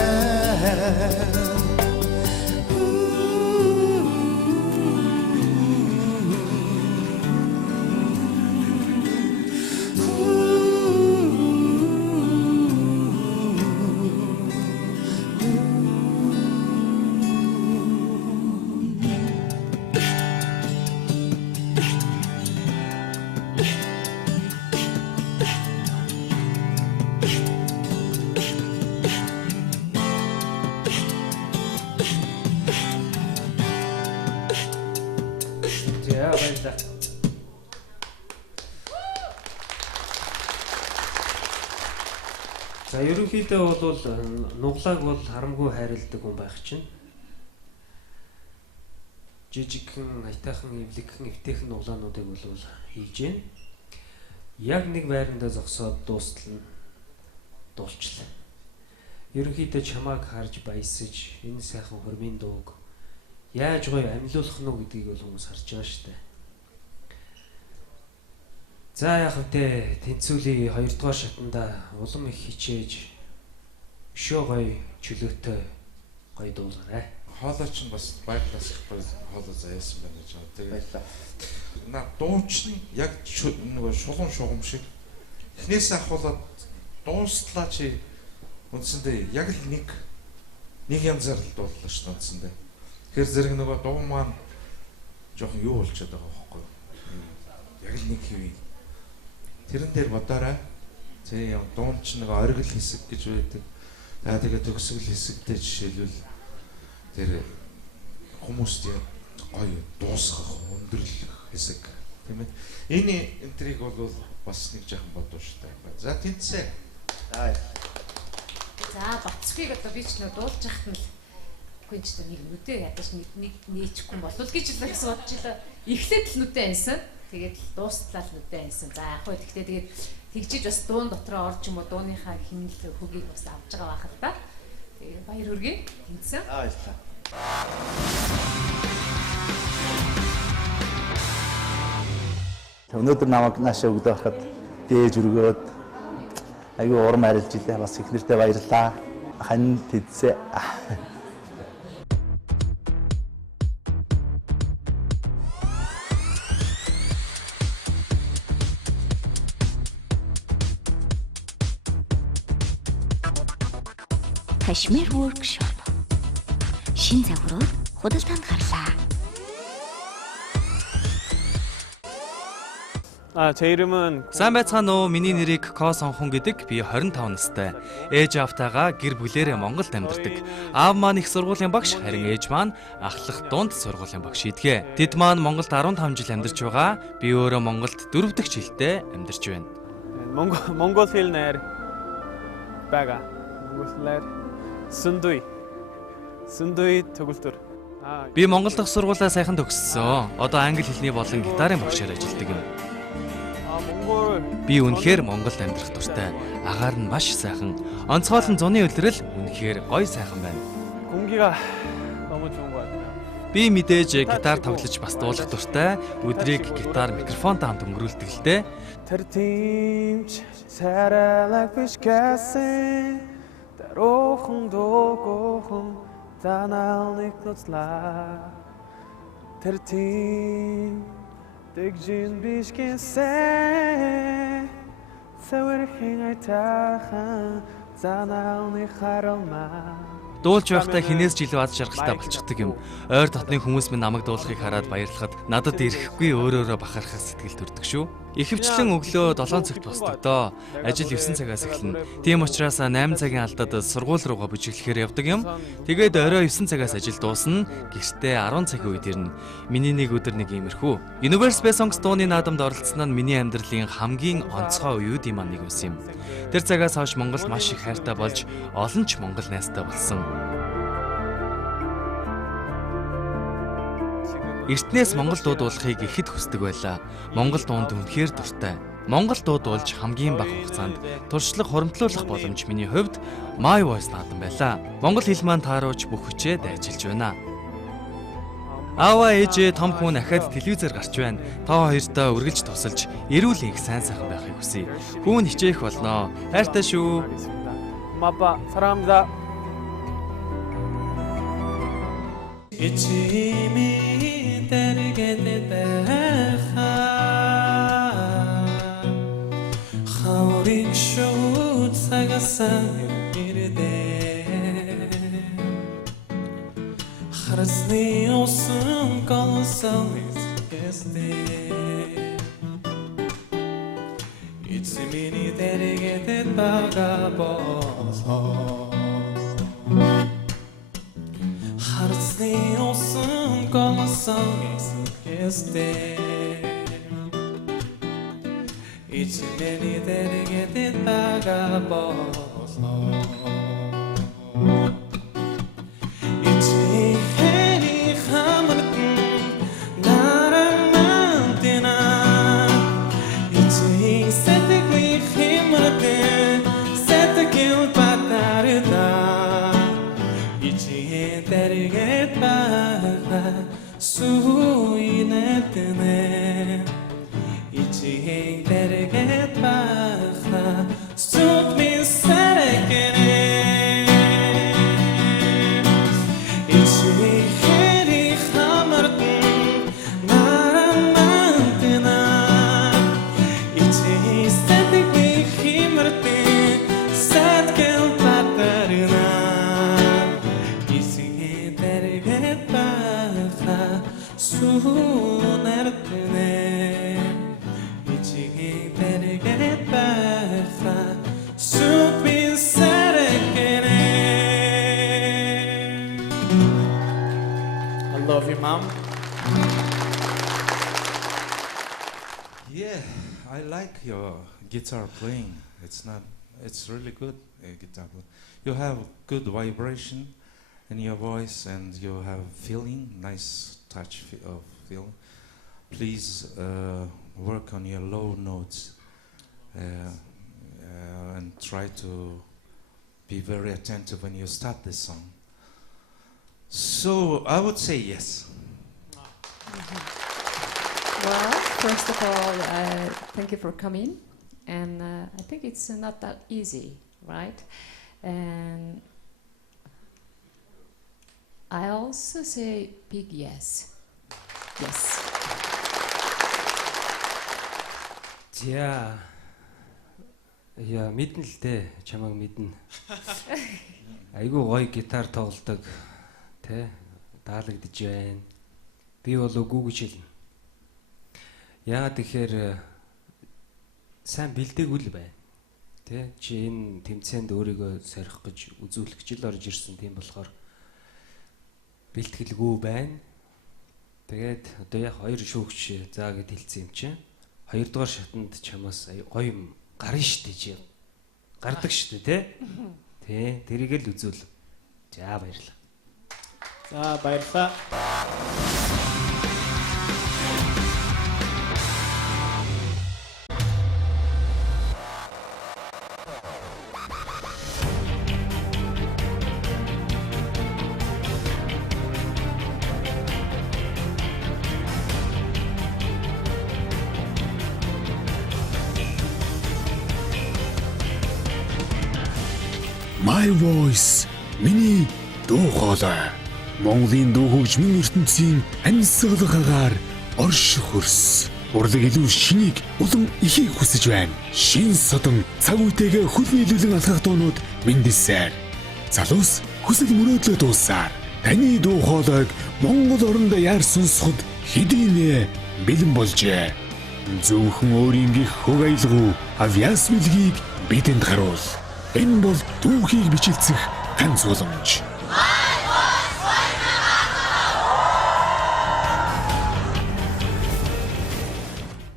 За ерөнхийдөө бол нуглааг бол харамгүй хайрладаг хүн байх чинь. Жижигхэн, айтайхан, эвлэгхэн, эвтэйхэн нуглаануудыг бол хийж гэн. Яг нэг байрандаа зогсоод дуустал нь дуулчлаа. Ерөнхийдөө чамааг харж баясаж, энэ сайхан хормын дууг яаж гоё амьлуулах нь гэдгийг бол хүмүүс харж байгаа шүү дээ. За яг хөтэ тэнцвүүлийн 2 дугаар шатанда улам их хичээж өшөө гоё чөлөөтэй гоё дуулаарай. Хоолой ч бас байглаас их гоё хоолой заяасан байна гэж байна. Тэгээд на дууч нь яг нөгөө шулуун шугам шиг эхнээсээ ахуулаад дуустлаа чи үндсэндээ яг л нэг янзаар л дууллаа шүү дээ үндсэндээ. Тэгэхээр зэрэг нөгөө дуу маань жоохон юу болчиход байгаа байхгүй юу? Яг л нэг хэвээ. Тэрэн дээр бодоорой. Тэ дуун ч нэг оргил хэсэг гэж байдаг. За тэгээд төгсгөл хэсэгтэй жишээлбэл тэр хүмүүст гоё дуусгах, өндөрлөх хэсэг тийм ээ. Энэ энтриг бол бас нэг жоохон бодвоштой байна. За тэнцээ. За бацхыг одоо би ч нөө дуулж яхад нь үгүй ч нэг нүдээ ядаж нэг нээчихгүй болов гэж л бодож илаа. Эхлээд л нүдээ ансан. Тэгээд дуустлаа л нүдээ ансан. За яг хөө тэгтээ тэгээд тэгжиж бас дуун дотроо орж юм уу дууныхаа хинэл хөгийг бас авч байгаа байх л та. Тэгээд баяр хүргэе. Тэнцсэн. Өнөөдөр намайг наашаа өгдөө харахад дээж өргөөд аюу урам арилж илээ. Бас их нэртэй баярлаа. Хань тэдсэ. Кашмир workshop. Шин загварууд худалдаанд гарлаа. 제 이름은 Сайн байцгаана уу? Миний нэрийг Ко Сонхон гэдэг. Би 25 настай. Ээж автайгаа гэр бүлээрээ Монголд амьдардаг. Аав маань их сургуулийн багш, харин ээж маань ахлах дунд сургуулийн багш идгээ. Тэд маань Монголд 15 жил амьдарч байгаа. Би өөрөө Монголд 4 дахь жилдээ амьдарч байна. 몽골 хэлнээр байгаа. 몽골 Сүндүй төгөлдөр. Би Монгол дахь сургуулаа сайхан төгссөн. Одоо англи хэлний болон гитарын багшаар ажилладаг юм. Би үнэхээр Монголд амьдрах дуртай. Агаар нь маш сайхан. Онцгойлон зуны үлрэл үнэхээр гоё сайхан байна. 공기가 너무 좋은 것 같아요. Би мэдээж гитар тоглож бас дуулах дуртай. Өдрийг гитар, микрофонтой хамт өнгөрүүлдэг л дээ. Тэртимч царайлаг биш гэсэн даруухан дуугохон танаалыг ноцлаа. Тэртим тэгжин биш гэсэн савэрхэн айтахан танаалыг харамаа. Дуулж байхдаа хинээс жилүү аз жаргалтай болчихдаг юм. Ойр дотны хүмүүс минь намайг дуулахыг хараад баярлахад надад ирэхгүй өөрөөрөө бахархах сэтгэл төрдөг шүү. Ихэвчлэн өглөө 7 цагт босдог доо. Ажил 9 цагаас эхэлнэ. Тийм учраас 8 цагийн алдаад сургууль руугаа бүжиглэхээр явдаг юм. Тэгээд орой 9 цагаас ажил дуусна. Гэртээ 10 цагийн үед ирнэ. Миний нэг өдөр нэг иймэрхүү. Universe Space Songs дууны наадамд оролцсон нь миний амьдралын хамгийн онцгой үеүүдийн маань нэг байсан юм. Тэр цагаас хойш Монголд маш их хайртай болж олон ч Монгол найзтай болсон. Эртнээс Монгол дуу дуулахыг ихэд хүсдэг байлаа. Монгол дуунд үнэхээр дуртай. Монгол дуу дуулж хамгийн бага хугацаанд туршлага хуримтлуулах боломж миний хувьд My Voice наадам байлаа. Монгол хэл маань тааруулж бүх хүчээ дайжилж байна. Аава ээжээ том хүн ахаад телевизээр гарч байна. Та хоёртоо үргэлж тусалж, эрүүл их сайн сайхан байхыг хүсье. Хүүн хичээх болноо. Хайртай шүү. Мапа, 사랑합니다. 이쯤이 때리게 되다가 하우링 슛 사가상 이르되 하르스니 옷은 걸어서 있겠대 이쯤이 때리게 되다가 벗어 하루스니 옷은 걸어서 있었겠대 이쯤엔이 데리게 됐다가 벗어 이쯤엔이 하면 나랑만 되나 이쯤이 세트기 힘을 때 세트길 바다르다 이쯤에 데리게 빠가 수인에 뜨네 이쯤에 데리게 빠가 쑥민 사랑해네 이쯤에 하마르 나랑만 뜨나 이쯤이 세트기 힘을 때 세트길 바다르나 이쯤에 데리게 빠가 수인에 뜨네 이쯤에 데리게 빠가 쑥민 사랑해네 I love you, Mom. Yeah, I like your guitar playing. It's really good guitar playing. You have good vibration in your voice and you have feeling, nice touch of feeling. Please work on your low notes and try to be very attentive when you start this song. So I would say yes. Well, first of all, thank you for coming, and I think it's not that easy, right? And I also say big yes. Yes. За. Я мэднэ л дээ, чамайг мэднэ. Айгуу гоё гитар тоглодог, тэ даалгадж байна. Би бол үгүй гэж хэлнэ. Яагаад тэгэхээр сайн бэлдээгүй л байна. Тэ чи энэ тэмцээнд өөрийгөө сорих гэж үзүүлэх жил орж ирсэн тийм болохоор бэлтгэлгүй байна. Тэгээд одоо яг хоёр шүүгч заа гэд хэлсэн юм чинь. Хоёрдугаар шатанд чамаас гоё юм гарна штэ чи. Гардаг штэ тий. Тий, тэрийг л үзүүл. За баярлалаа. За баярлалаа. My Voice миний дуу хоолой. Монголын дуу хөгжмийн ертөнцийн амьсгалгаар орш хөрс. Урлаг илүү шинийг улам ихийг хүсэж байна. Шин содон цаг үетэйгээ хөл нийлүүлэн алхах дуунууд мэндэлсээр. Залуус хүсэл мөрөөдлөө дуусаар. Таны дуу хоолойг Монгол оронд яар сонсоход хэдийнэ бэлэн болжээ. Зөвхөн өөрийн гих хөг аялгау авьяас билгийг бидэнд харуул. Энэ бол түүхийг бичлцэх ганц боломж.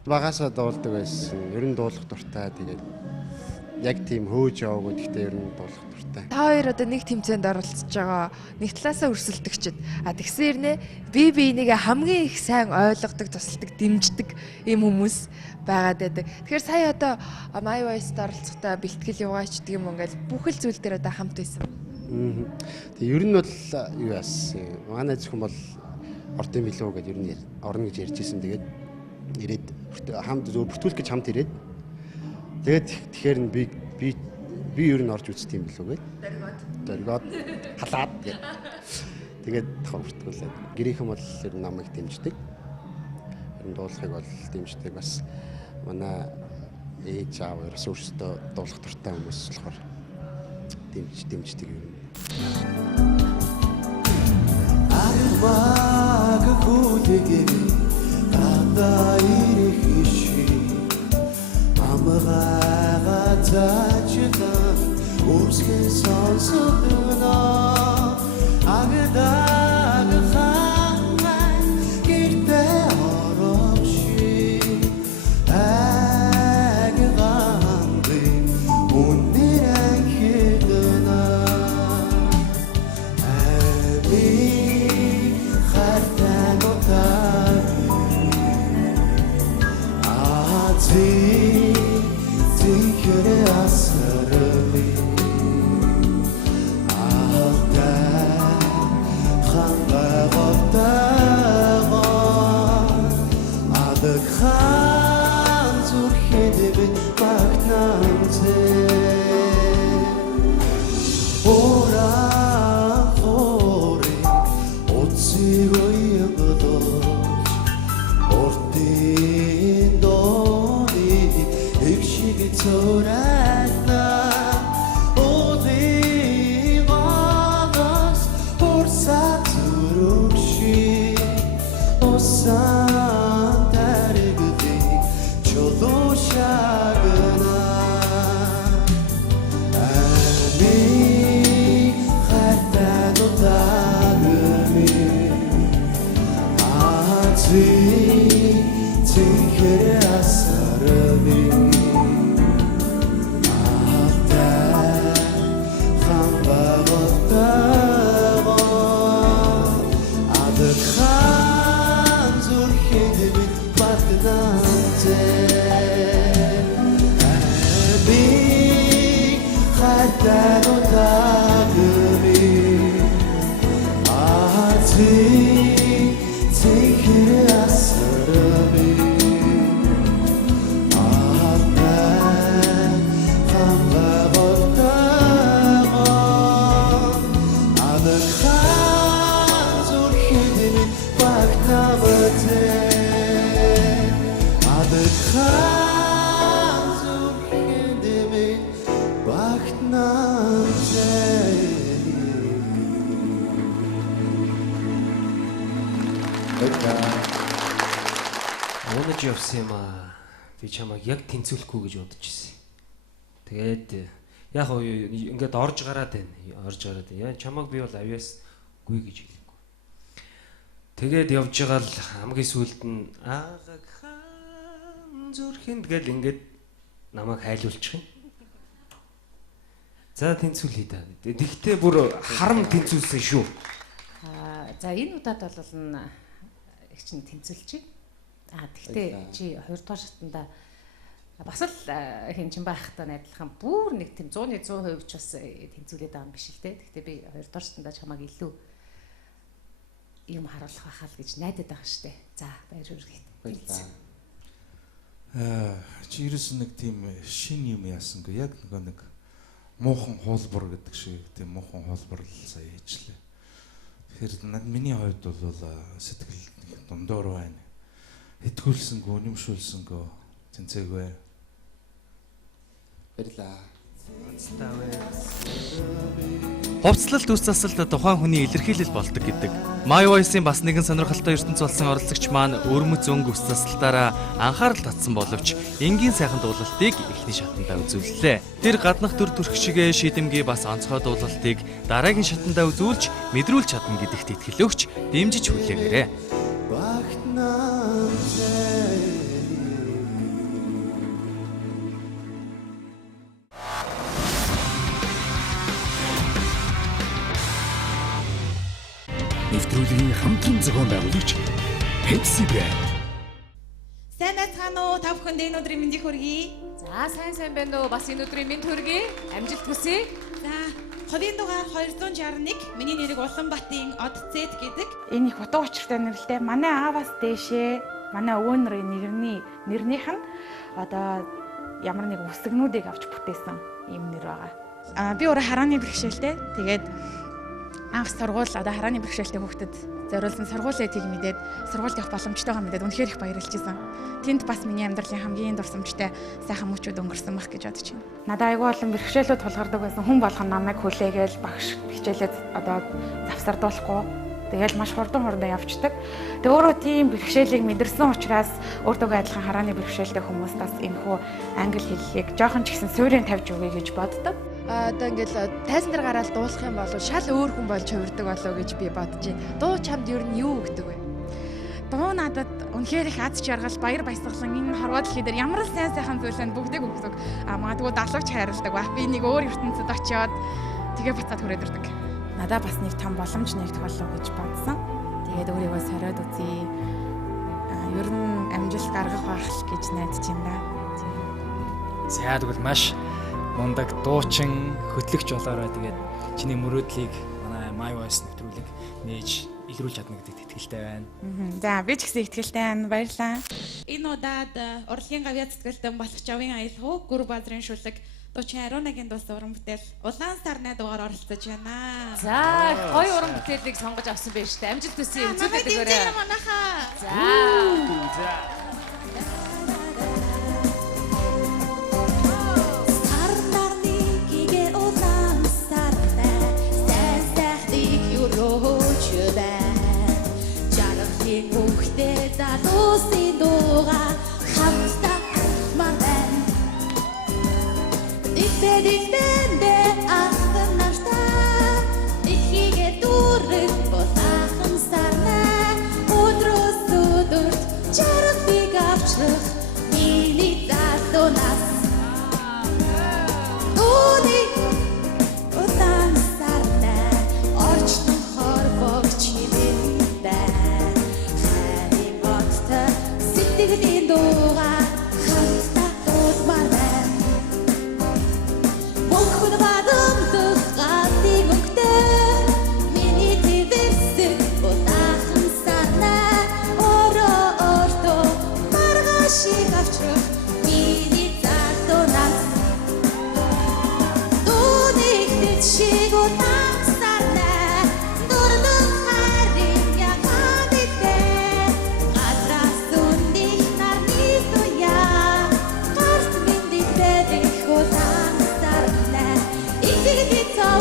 Багасаа дуулдаг байсан. Ер нь дуулах дуртай. Тэгээд яг тийм хөөж яваагүй. Гэхдээ ер нь дуулах дуртай. Та хоёр одоо нэг тэмцээнд оролцож байгаа. Нэг талаасаа өрсөлдөгчд. Тэгсээр нэ би энийгээ хамгийн их сайн ойлгодог, тусалдаг, дэмждэг ийм хүмүүс байгаад байдаг. Тэгэхээр сая одоо My Voice-д оролцохдоо бэлтгэл яваач гэдэг юм ингээл бүх л зүйл дээр одоо хамт байсан. Тэг ер нь бол юу яасан. Манай зөвхөн бол ордын билүү гэдээ ер нь орно гэж ярьж ирсэн. Тэгээд ирээд хамт бүртгүүлэх гэж хамт ирээд тэгээд тэгэхээр би ер нь орж үзт юм билүү гээд дөргоод халаад тэгээд давхар бүртгүүлээд гэрийнхэн бол ер нь намайг дэмждэг. Ер нь дуулахыг бол дэмждэг. Бас манай ээж аав ерөөсөө өөрсдөө дуулах дуртай хүмүүс болохоор дэмждэг юм. Армаг хүлээгээ гадаа ирэх ши амгаага зачдаг үрсгэн сонсогдно агадаг хангай гэртээ оромши аггаангийн үнэрэн хидна Унаж явсан юм аа. Би чамайг яг тэнцвүүлэхгүй гэж бодож ирсэн. Тэгээд яг ингээд орж гараад байна. Яа чамайг би бол авьяас гүй гэж хэлэхгүй. Тэгээд явж байгаа л хамгийн сүүлд нь аагаг хаан зүрхэнд гэл ингээд намайг хайлуулчих юм. За тэнцвүүлээ да. Тэгтээ бүр харам тэнцвүүлсэн шүү. За энэ удаад бол их чинь тэнцвэлж байна. Тэгтээ чи 2 дугаар шатанда бас л хин чин байхтай найдлахын бүр нэг тийм 100% ч бас тэнцвүүлээд байгаа юм биш л те. Тэгтээ би 2 дугаар шатанда чамайг илүү юм харуулах байхаа л гэж найдаад байгаа штэ. За баяр хүргэе. Чи ерөөс нэг тийм шин юм яасангүй яг нэг муухан хуулбар гэдэг шиг тийм муухан хуулбар л сая хийчлээ. Тэгэхээр миний хувьд бол сэтгэл дундуур байна. Итгүүлсэнгөө, нэмшүүлсэнгөө тэнцээгүй. Баярлаа. Хувцлалт үс засалд тухайн хүний илэрхийлэл болдог гэдэг. My Voice-ийн бас нэгэн сонирхолтой ертөнц болсон оролцогч маань өрмөц өнгө үс засалтаараа анхаарал татсан боловч энгийн сайхан дуулалтыг эхний шатандаа үзүүллээ. Тэр гаднах төр төрх шигээ шийдэмгий бас онцгой дуулалтыг дараагийн шатандаа үзүүлж мэдрүүлж чадна гэдэгт итгэл өгч дэмжиж хүлээгээрэй. Нэвтрүүлгийн хамтран зохион байгуулагч Pepsi Brand. Сайн байцгаана уу? Та бүхэнд энэ өдрийн мэндийг хүргэе. За сайн байна уу? Бас энэ өдрийн мэнд хүргэе. Амжилт хүсье. Ховийн дугаар 261 миний нэрийг Улаанбаатарын Од Зэт гэдэг. Энэ их утга учиртай нэрлэлтэй манай ааваас дээшээ манай өвөө нарын нэрнийх нь одоо ямар нэг үсгнүүдийг авч бүтээсэн юм нэр байгаа. Би өөрөө харааны бэрхшээлтэй. Тэгээд анх сургууль одоо харааны бэрхшээлтэй хүүхдэд зориулсан сургуулийн этийг мэдээд сургуульд явах боломжтойгоо мэдээд үнэхээр их баярлж байсан. Тэнд бас миний амьдралын хамгийн дурсамжтай сайхан мөчүүд өнгөрсөн байх гэж бодож байна. Надад айгүй олон бэрхшээлүүд тулгардаг байсан. Хүн болгон намайг хүлээгээл багш хичээлээд одоо завсардуулахгүй тэгэл маш хурдан явцдаг. Тэгээ өөрөө тийм бэрхшээлийг мэдэрсэн учраас өөртөө адилхан харааны бэрхшээлтэй хүмүүст бас энэхүү англи хэллийг жоохон ч гэсэн суурийн тавьж өгье гэж боддог. Одоо ингээл тайзан дээр гараад дуулах юм бол шал өөр хүн болж хувирдаг болоо гэж би бодож байна. Дуу чамд ер нь юу өгдөг вэ? Дуу надад үнэхээр их аз жаргал, баяр баясгалан энэ хорвоо дэлхий дээр ямар сайхан зүйлээ бүгдийг өгдөг. Магадгүй далавч хайрладаг байх. Би нэг өөр ертөнцид очиод тэгээ буцаад хүрээд ирдэг. Надад бас нэг том боломж нэгдэх болов гэж бодсон. Тэгээд өөрийгөө сориод үзье. Ер нь амжилт гаргах байх гэж найдаж байна. За тэгвэл маш мундаг дуучин хөтлөгч болоорой тэгээд чиний мөрөөдлийг манай My Voice нэвтрүүлэг нээж илрүүлж чадна гэдэгт итгэлтэй байна. За би ч гэсэн итгэлтэй байна. Баярлалаа. Энэ удаад урлагийн гавьяа цэцгэлтэн болох Жавын аялал гүр базрын шүлэг дуучин Арунагийн дуулсан уран бүтээл Улаан сарны дугаар оролцож байна. За гоё уран бүтээлийг сонгож авсан байж таа. Амжилт хүсье. Үзүүлээд өгөөрэй. За. Хүүхдээ залуусын дууга хамтдаа альмаар байна. Дипэдэ ахын наштаа ихигээ дүүрэн болаахан сарнаа өдрөөс өдөрт чархыг авчрах миний залуунаас Ууни удаан сарнаа орчнон хорвогч Сэтгэлийн дууга хамтдаа дуулмаар байна. Мөнхөн бадамдах гадыг өгтөө миний твэрсэг удаахан санаа өрөөртөө маргашиг авчрах миний залуунаас дууник дэвшиг удаан санаа дурдан харин ягаад идэ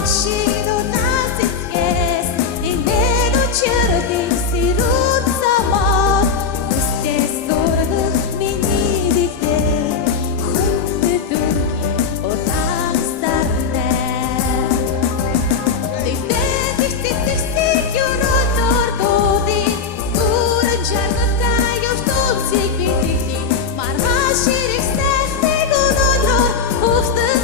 Широ назикес инеdo чэрдин сирут самот үстэс дургах миний дитэ хүндэдүр удаан сарнэ Дитэ юротор доди уран жаргатай ёвтон сикбити маргаширик стэхтэй гонолор ухтэн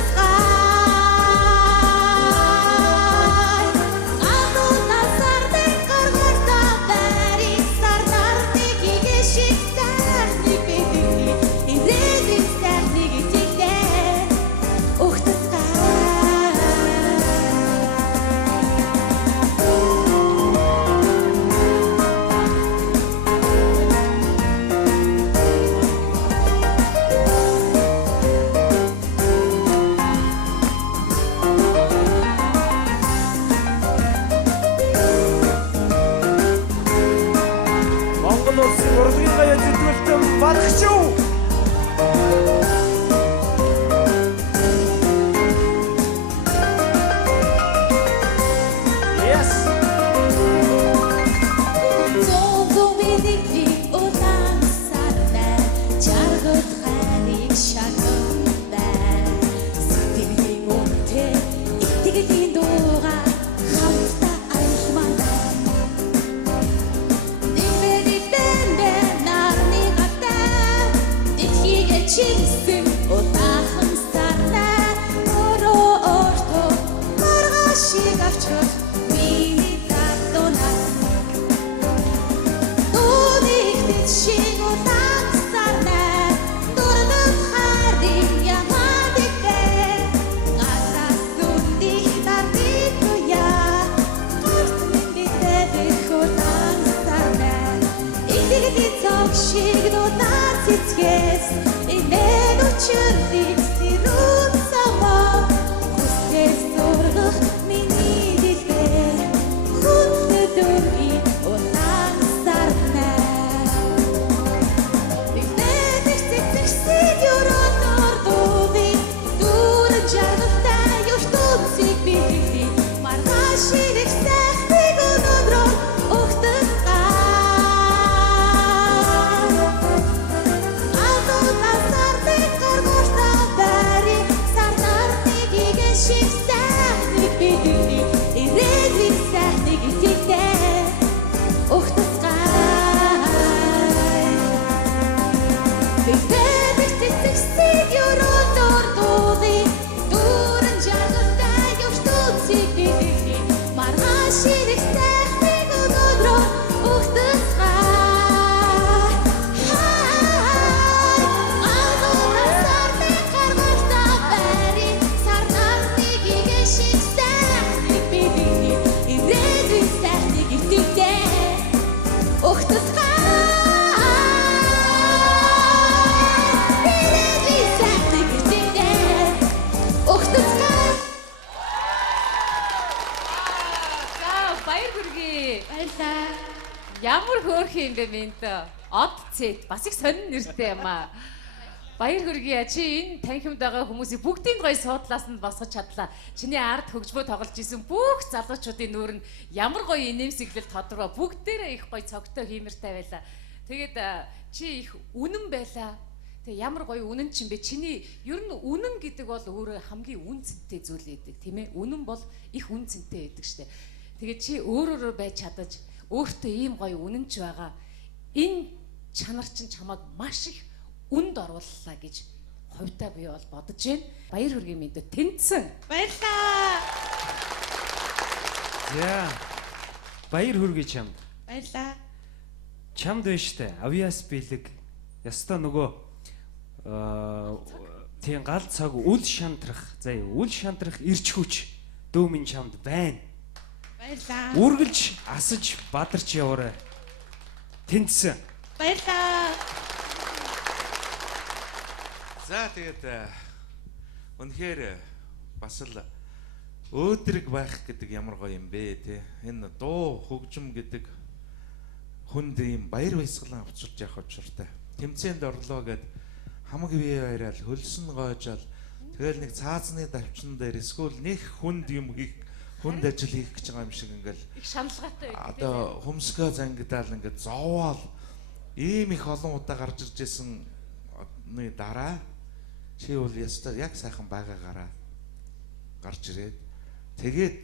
юм бэ минь од цэт бас их сонин нэртэй юм аа. Баяр хүргэе. Чи энэ танхимд байгаа хүмүүсийг бүгдийг гоё суудлаас нь босгож чадлаа. Чиний ард хөгжмөө тоглож исэн бүх залуучуудын нүүр нь ямар гоё инээмсэглэл тодорхой бүгдээрээ их гоё цогтой хиймэртэй байлаа. Тэгээд чи их үнэн байлаа. Тэг ямар гоё үнэн ч юм бэ? Чиний ер нь үнэн гэдэг бол өөрөө хамгийн үн цэнтэй зүйл гэдэг тийм ээ. Үнэн бол их үн цэнтэй байдаг штэ. Тэгээд чи өөрөөрөө байж чадаж өөртөө ийм гоё үнэнч байгаа. Энэ чанар чинь чамайг маш их үнд орууллаа гэж хувьдаа би бол бодож байна. Баяр хүргэе мэдээ тэнцэн. Баярлаа. За. Баяр хүргэе чамд. Баярлаа. Чамд байна штэ. Авиас бэлэг. Яста нөгөө тийм гал цаг үл шантрах. За үл шантрах ирч хүч дөөмийн чамд байна. Баярлаа. Үргэлж асаж бадарч яваарай. Тэнцсэн. Баярлаа. За тэгээд үнэхээр бас л өөдрөг байх гэдэг ямар гоё юм бэ те. Энэ дуу хөгжим гэдэг хүнд ийм баяр баясгалан авчирч явах учиртай. Тэмцээнд орлоо гэд хамаг бие баярал хөлсөн гоожал тэгэл нэг цаазны давчин дээр эсвэл нэг хүнд юм хүнд ажил хийх гэж байгаа юм шиг ингээл их шаналгаатай байдаг. Одоо хөмсгөө зангидаал ингээд зовоол ийм их олон удаа гарч ирж исэн дараа чи бол ястаа яг сайхан байгаагаараа гарч ирээд тэгээд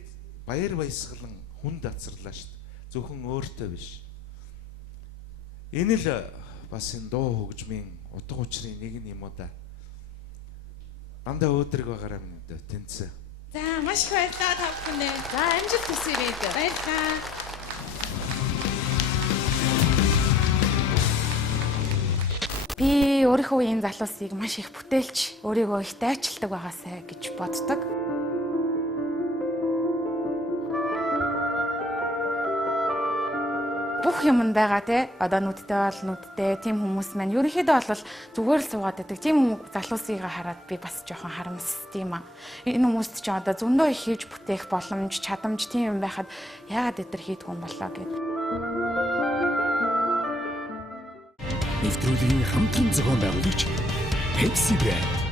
баяр баясгалан хүнд ацрлаа шүү дээ. Зөвхөн өөртөө биш. Энэ л бас энэ дуу хөгжмийн утга учирын нэг юм уу да. Дандаа өөдрөг байгаараа мэдээ тэнцээ. За маш их баярлалаа та бүхэнд. За амжилт хүсье мэдээ. Баярлалаа. Би өөрийнхөө үеийн залуусыг маш их бүтээлч, өөрийгөө их дайчилдаг байгаасай гэж боддог. Бүх юм байгаа те. Одоо нүдтэй бол нүдтэй тийм хүмүүс маань ерөнхийдөө бол зүгээр л суугаад байдаг. Тийм залуусыг хараад би бас жоохон харамсдаг юм аа. Энэ хүмүүст ч одоо зөндөө их хийж бүтээх боломж, чадамж тийм юм байхад яагаад өдр хийдгүй юм болоо гэд. Нэвтрүүлгийн хамтран зохион байгуулагч Pepsi Brand.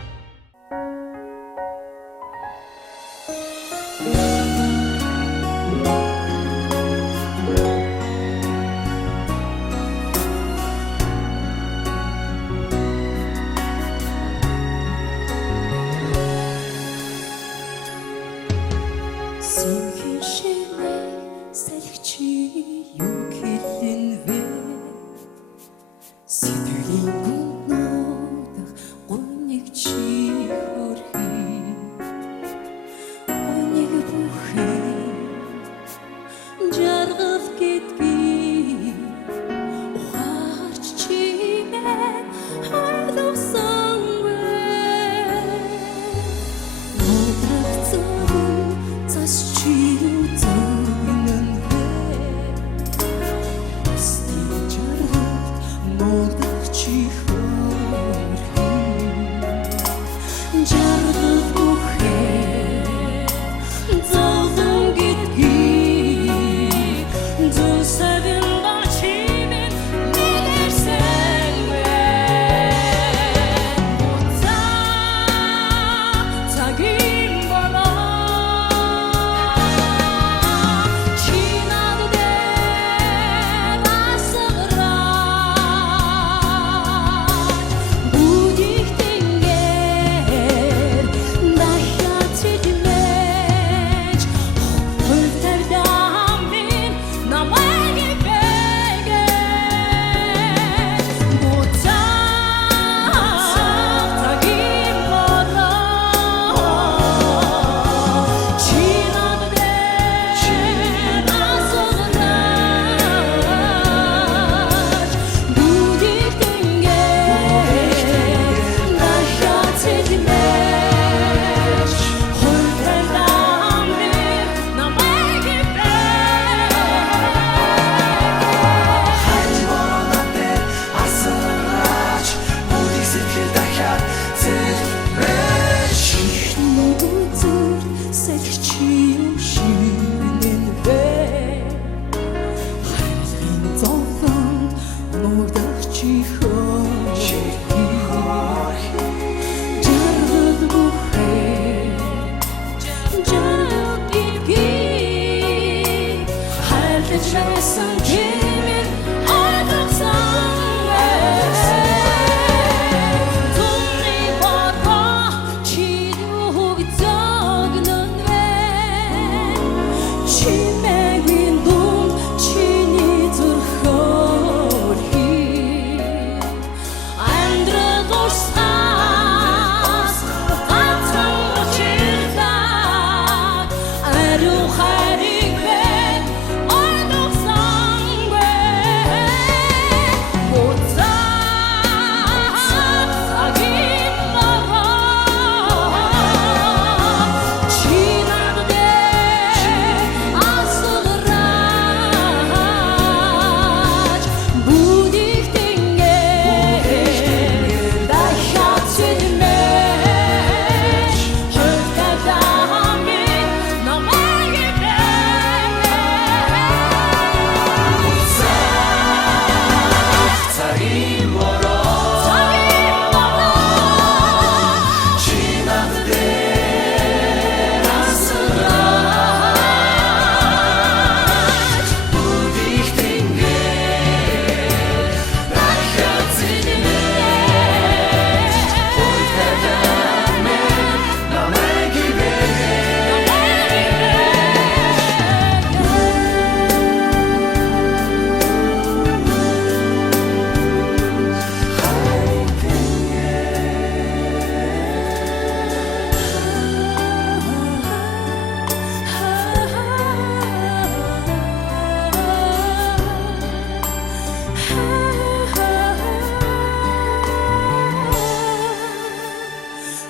Сэтгэлийн гонодох гонёг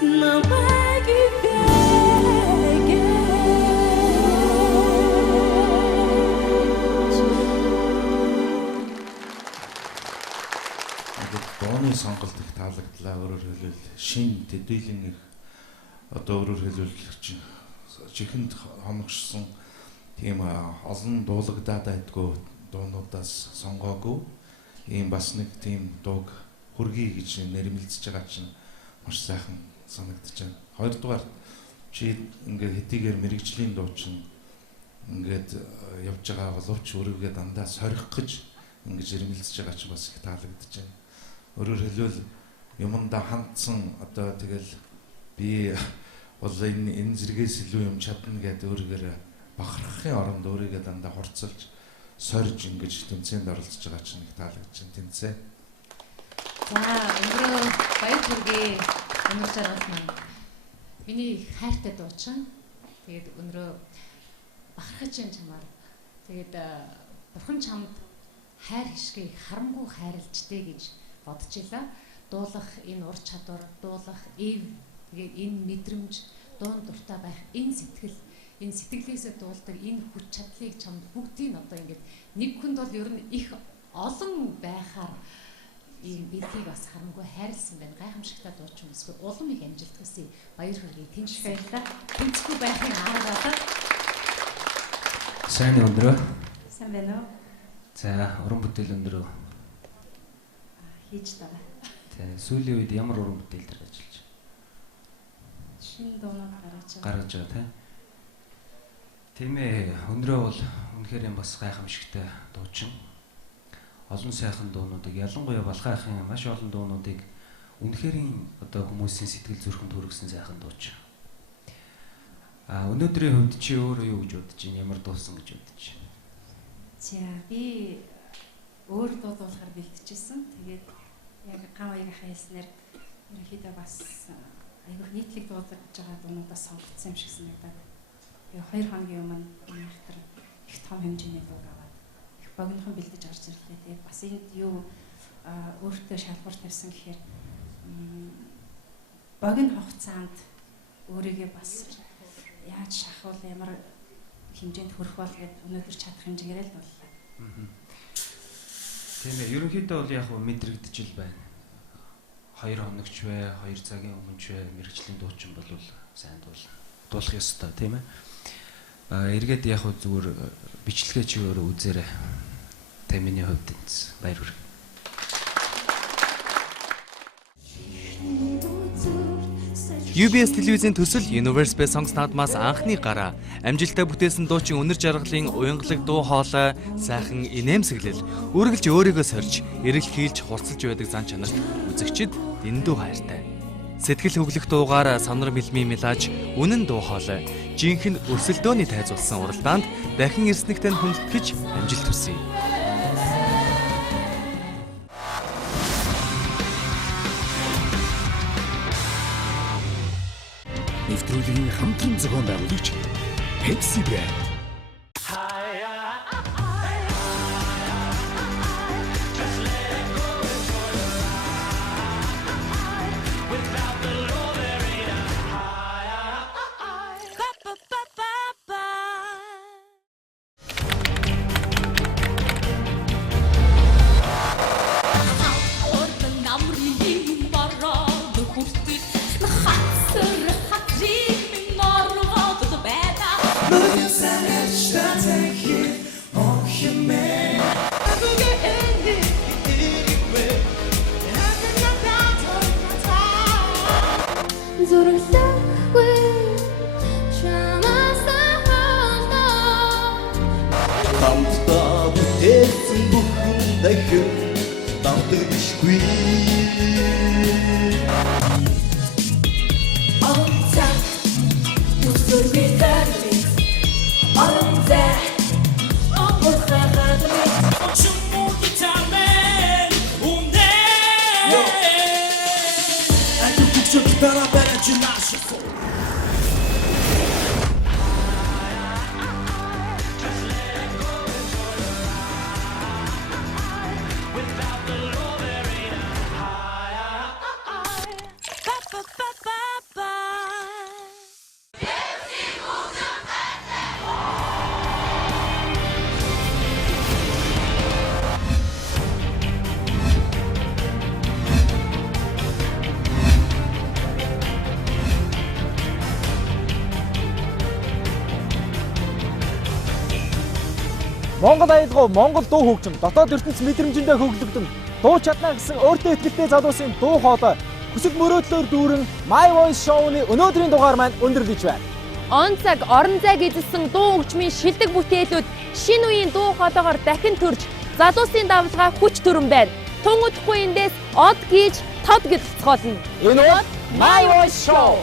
намайг Дооны сонголт их таалагдлаа. Өөрөөр хэлбэл шин төдийлөн их одоо өөрөөр хэлбэл чихэнд хоногшсон тийм олон дуулагдаад байдгүй дуунуудаас сонгоогүй ийм бас нэг тийм дууг хөргий гэж нэрмэлцэж байгаа чинь маш сайхан санагдаж байна. Хоёрдугаар чи ингээд хэдийгээр мэрэгжлийн дуу чинь ингээд явж байгаа боловч өөрийгөө дандаа сорих гэж ингэж ирмэлцэж байгаа чинь бас их таалагдаж байна. Өөрөөр хэлбэл юмдаа хандсан одоо тэгэл би бол энэ зэрэгээс илүү юм чадна гэдэг өөрийгөө бахархахын оронд өөрийгөө дандаа хурцлж сорж ингэж тэмцээнд оролцож байгаа чинь их таалагдж байна тэмцээ. За өнөөдөр баяр хүргэе. Өнөр жаргал маань миний хайртай дуучин. Тэгээд өнөөдөр бахархаж юм чамаар. Тэгээд бурхан чамд хайр хишгийг харамгүй хайрлжтэй гэж бодож илаа. Дуулах энэ ур чадвар, дуулах эв, тэгээд энэ мэдрэмж, дуун дуртай байх энэ сэтгэлээсээ дуулдаг энэ хүч чадлыг чамд бүгдийг одоо ингээд нэг хүнд бол ер нь их олон байхаар ийм бидгийг бас харамгүй хайрлсан байна. Гайхамшигтай дуучин эсвэл улам их амжилт хүсье. Баяр хүргэе. Тэнцэх баярлалаа. Тэнцэхгүй байхын арга. Сайн өндрөө. Сайн байна уу? За, уран бүтээл өндрөө. Хийж байгаа. Тэгээ, сүүлийн үед ямар уран бүтээл дээр ажиллаж байна? Шинэ дуунууд гаргаж байгаа. Гаргаж байгаа тийм. Тийм ээ, өндрөө бол үнэхээр юм бас гайхамшигтай дуучин. Олон сайхан дуунуудыг ялангуяа Балхайхын маш олон дуунуудыг үнэхээр одоо хүмүүсийн сэтгэл зүрхэнд хүргэсэн сайхан дуучин. Өнөөдрийн хувьд чи өөрөө юу гэж бодож байна? Ямар дуусан гэж бодож байна? За би өөр дуу дуулахаар бэлтжижсэн. Тэгээд яг гав аяга хайснаар ерөнхийдөө бас айгүйх нийтлэг дуудаж байгаа дуунуудаас сонгогдсон юм шиг санагдаад. Би 2 хоногийн өмнө яахтар их том хэмжээний дуу аваад их богинохон бэлдэж гарч ирлээ. Тэгээд бас энд юу өөртөө шалгуур тавьсан гэхээр богино хугацаанд өөрийгөө бас яаж шахуул ямар хэмжээнд хүрэх бол гэдээ өнөөдөр чадах хэмжээгээр л боллоо. Тийм ээ, ерөнхийдөө бол яг мэдрэгдэж ил байна. 2 хоногч вэ, 2 цагийн өмнөч вэ, мэрэгжлийн дуучин болвол сайн дуулах ёстой, тийм ээ. Эргээд яг зүгээр бичлэгээ чи өөрөө үзээрэй. Тэ миний хувьд энэ баяр хүргэе. UBS телевизийн төсөл Universe Best Songs наадмаас анхны гараа амжилттай бүтээсэн дуучин Өнөр жаргалын уянгалаг дуу хоолой сайхан инээмсэглэл үргэлж өөрийгөө сорж эрэл хийлж хурцлж байдаг зан чанарт үзэгчид дэндүү хайртай. Сэтгэл хөдлөх дуугаар санар мэлмий мэлаж үнэн дуу хоолой жинхэнэ өрсөлдөөний тайзуулсан уралдаанд дахин эрснэгтэй хүндэтгэж амжилт хүсье. Нэвтрүүлгийн хамтран зохион байгуулагч Pepsi Brand. Монгол аялгау, Монгол дуу хөгжим, дотоод ертөнц мэдрэмжиндээ хөгжлөгдөн дуу чадна гэсэн өөртөө ихтэй залуусын дуу хоолой хүсэг мөрөөдлөөр дүүрэн My Voice Show-ны өнөөдрийн дугаар маань өндөрлөж байна. Он цаг, орон зайг эзэлсэн дуу хөгжмийн шилдэг бүтээлүүд шинэ үеийн дуу хоолойгоор дахин төрж, залуусын давлгаа хүч төрөн байна. Тун удахгүй эндээс од гэж тод гэж цоолно. Энэ бол My Voice Show.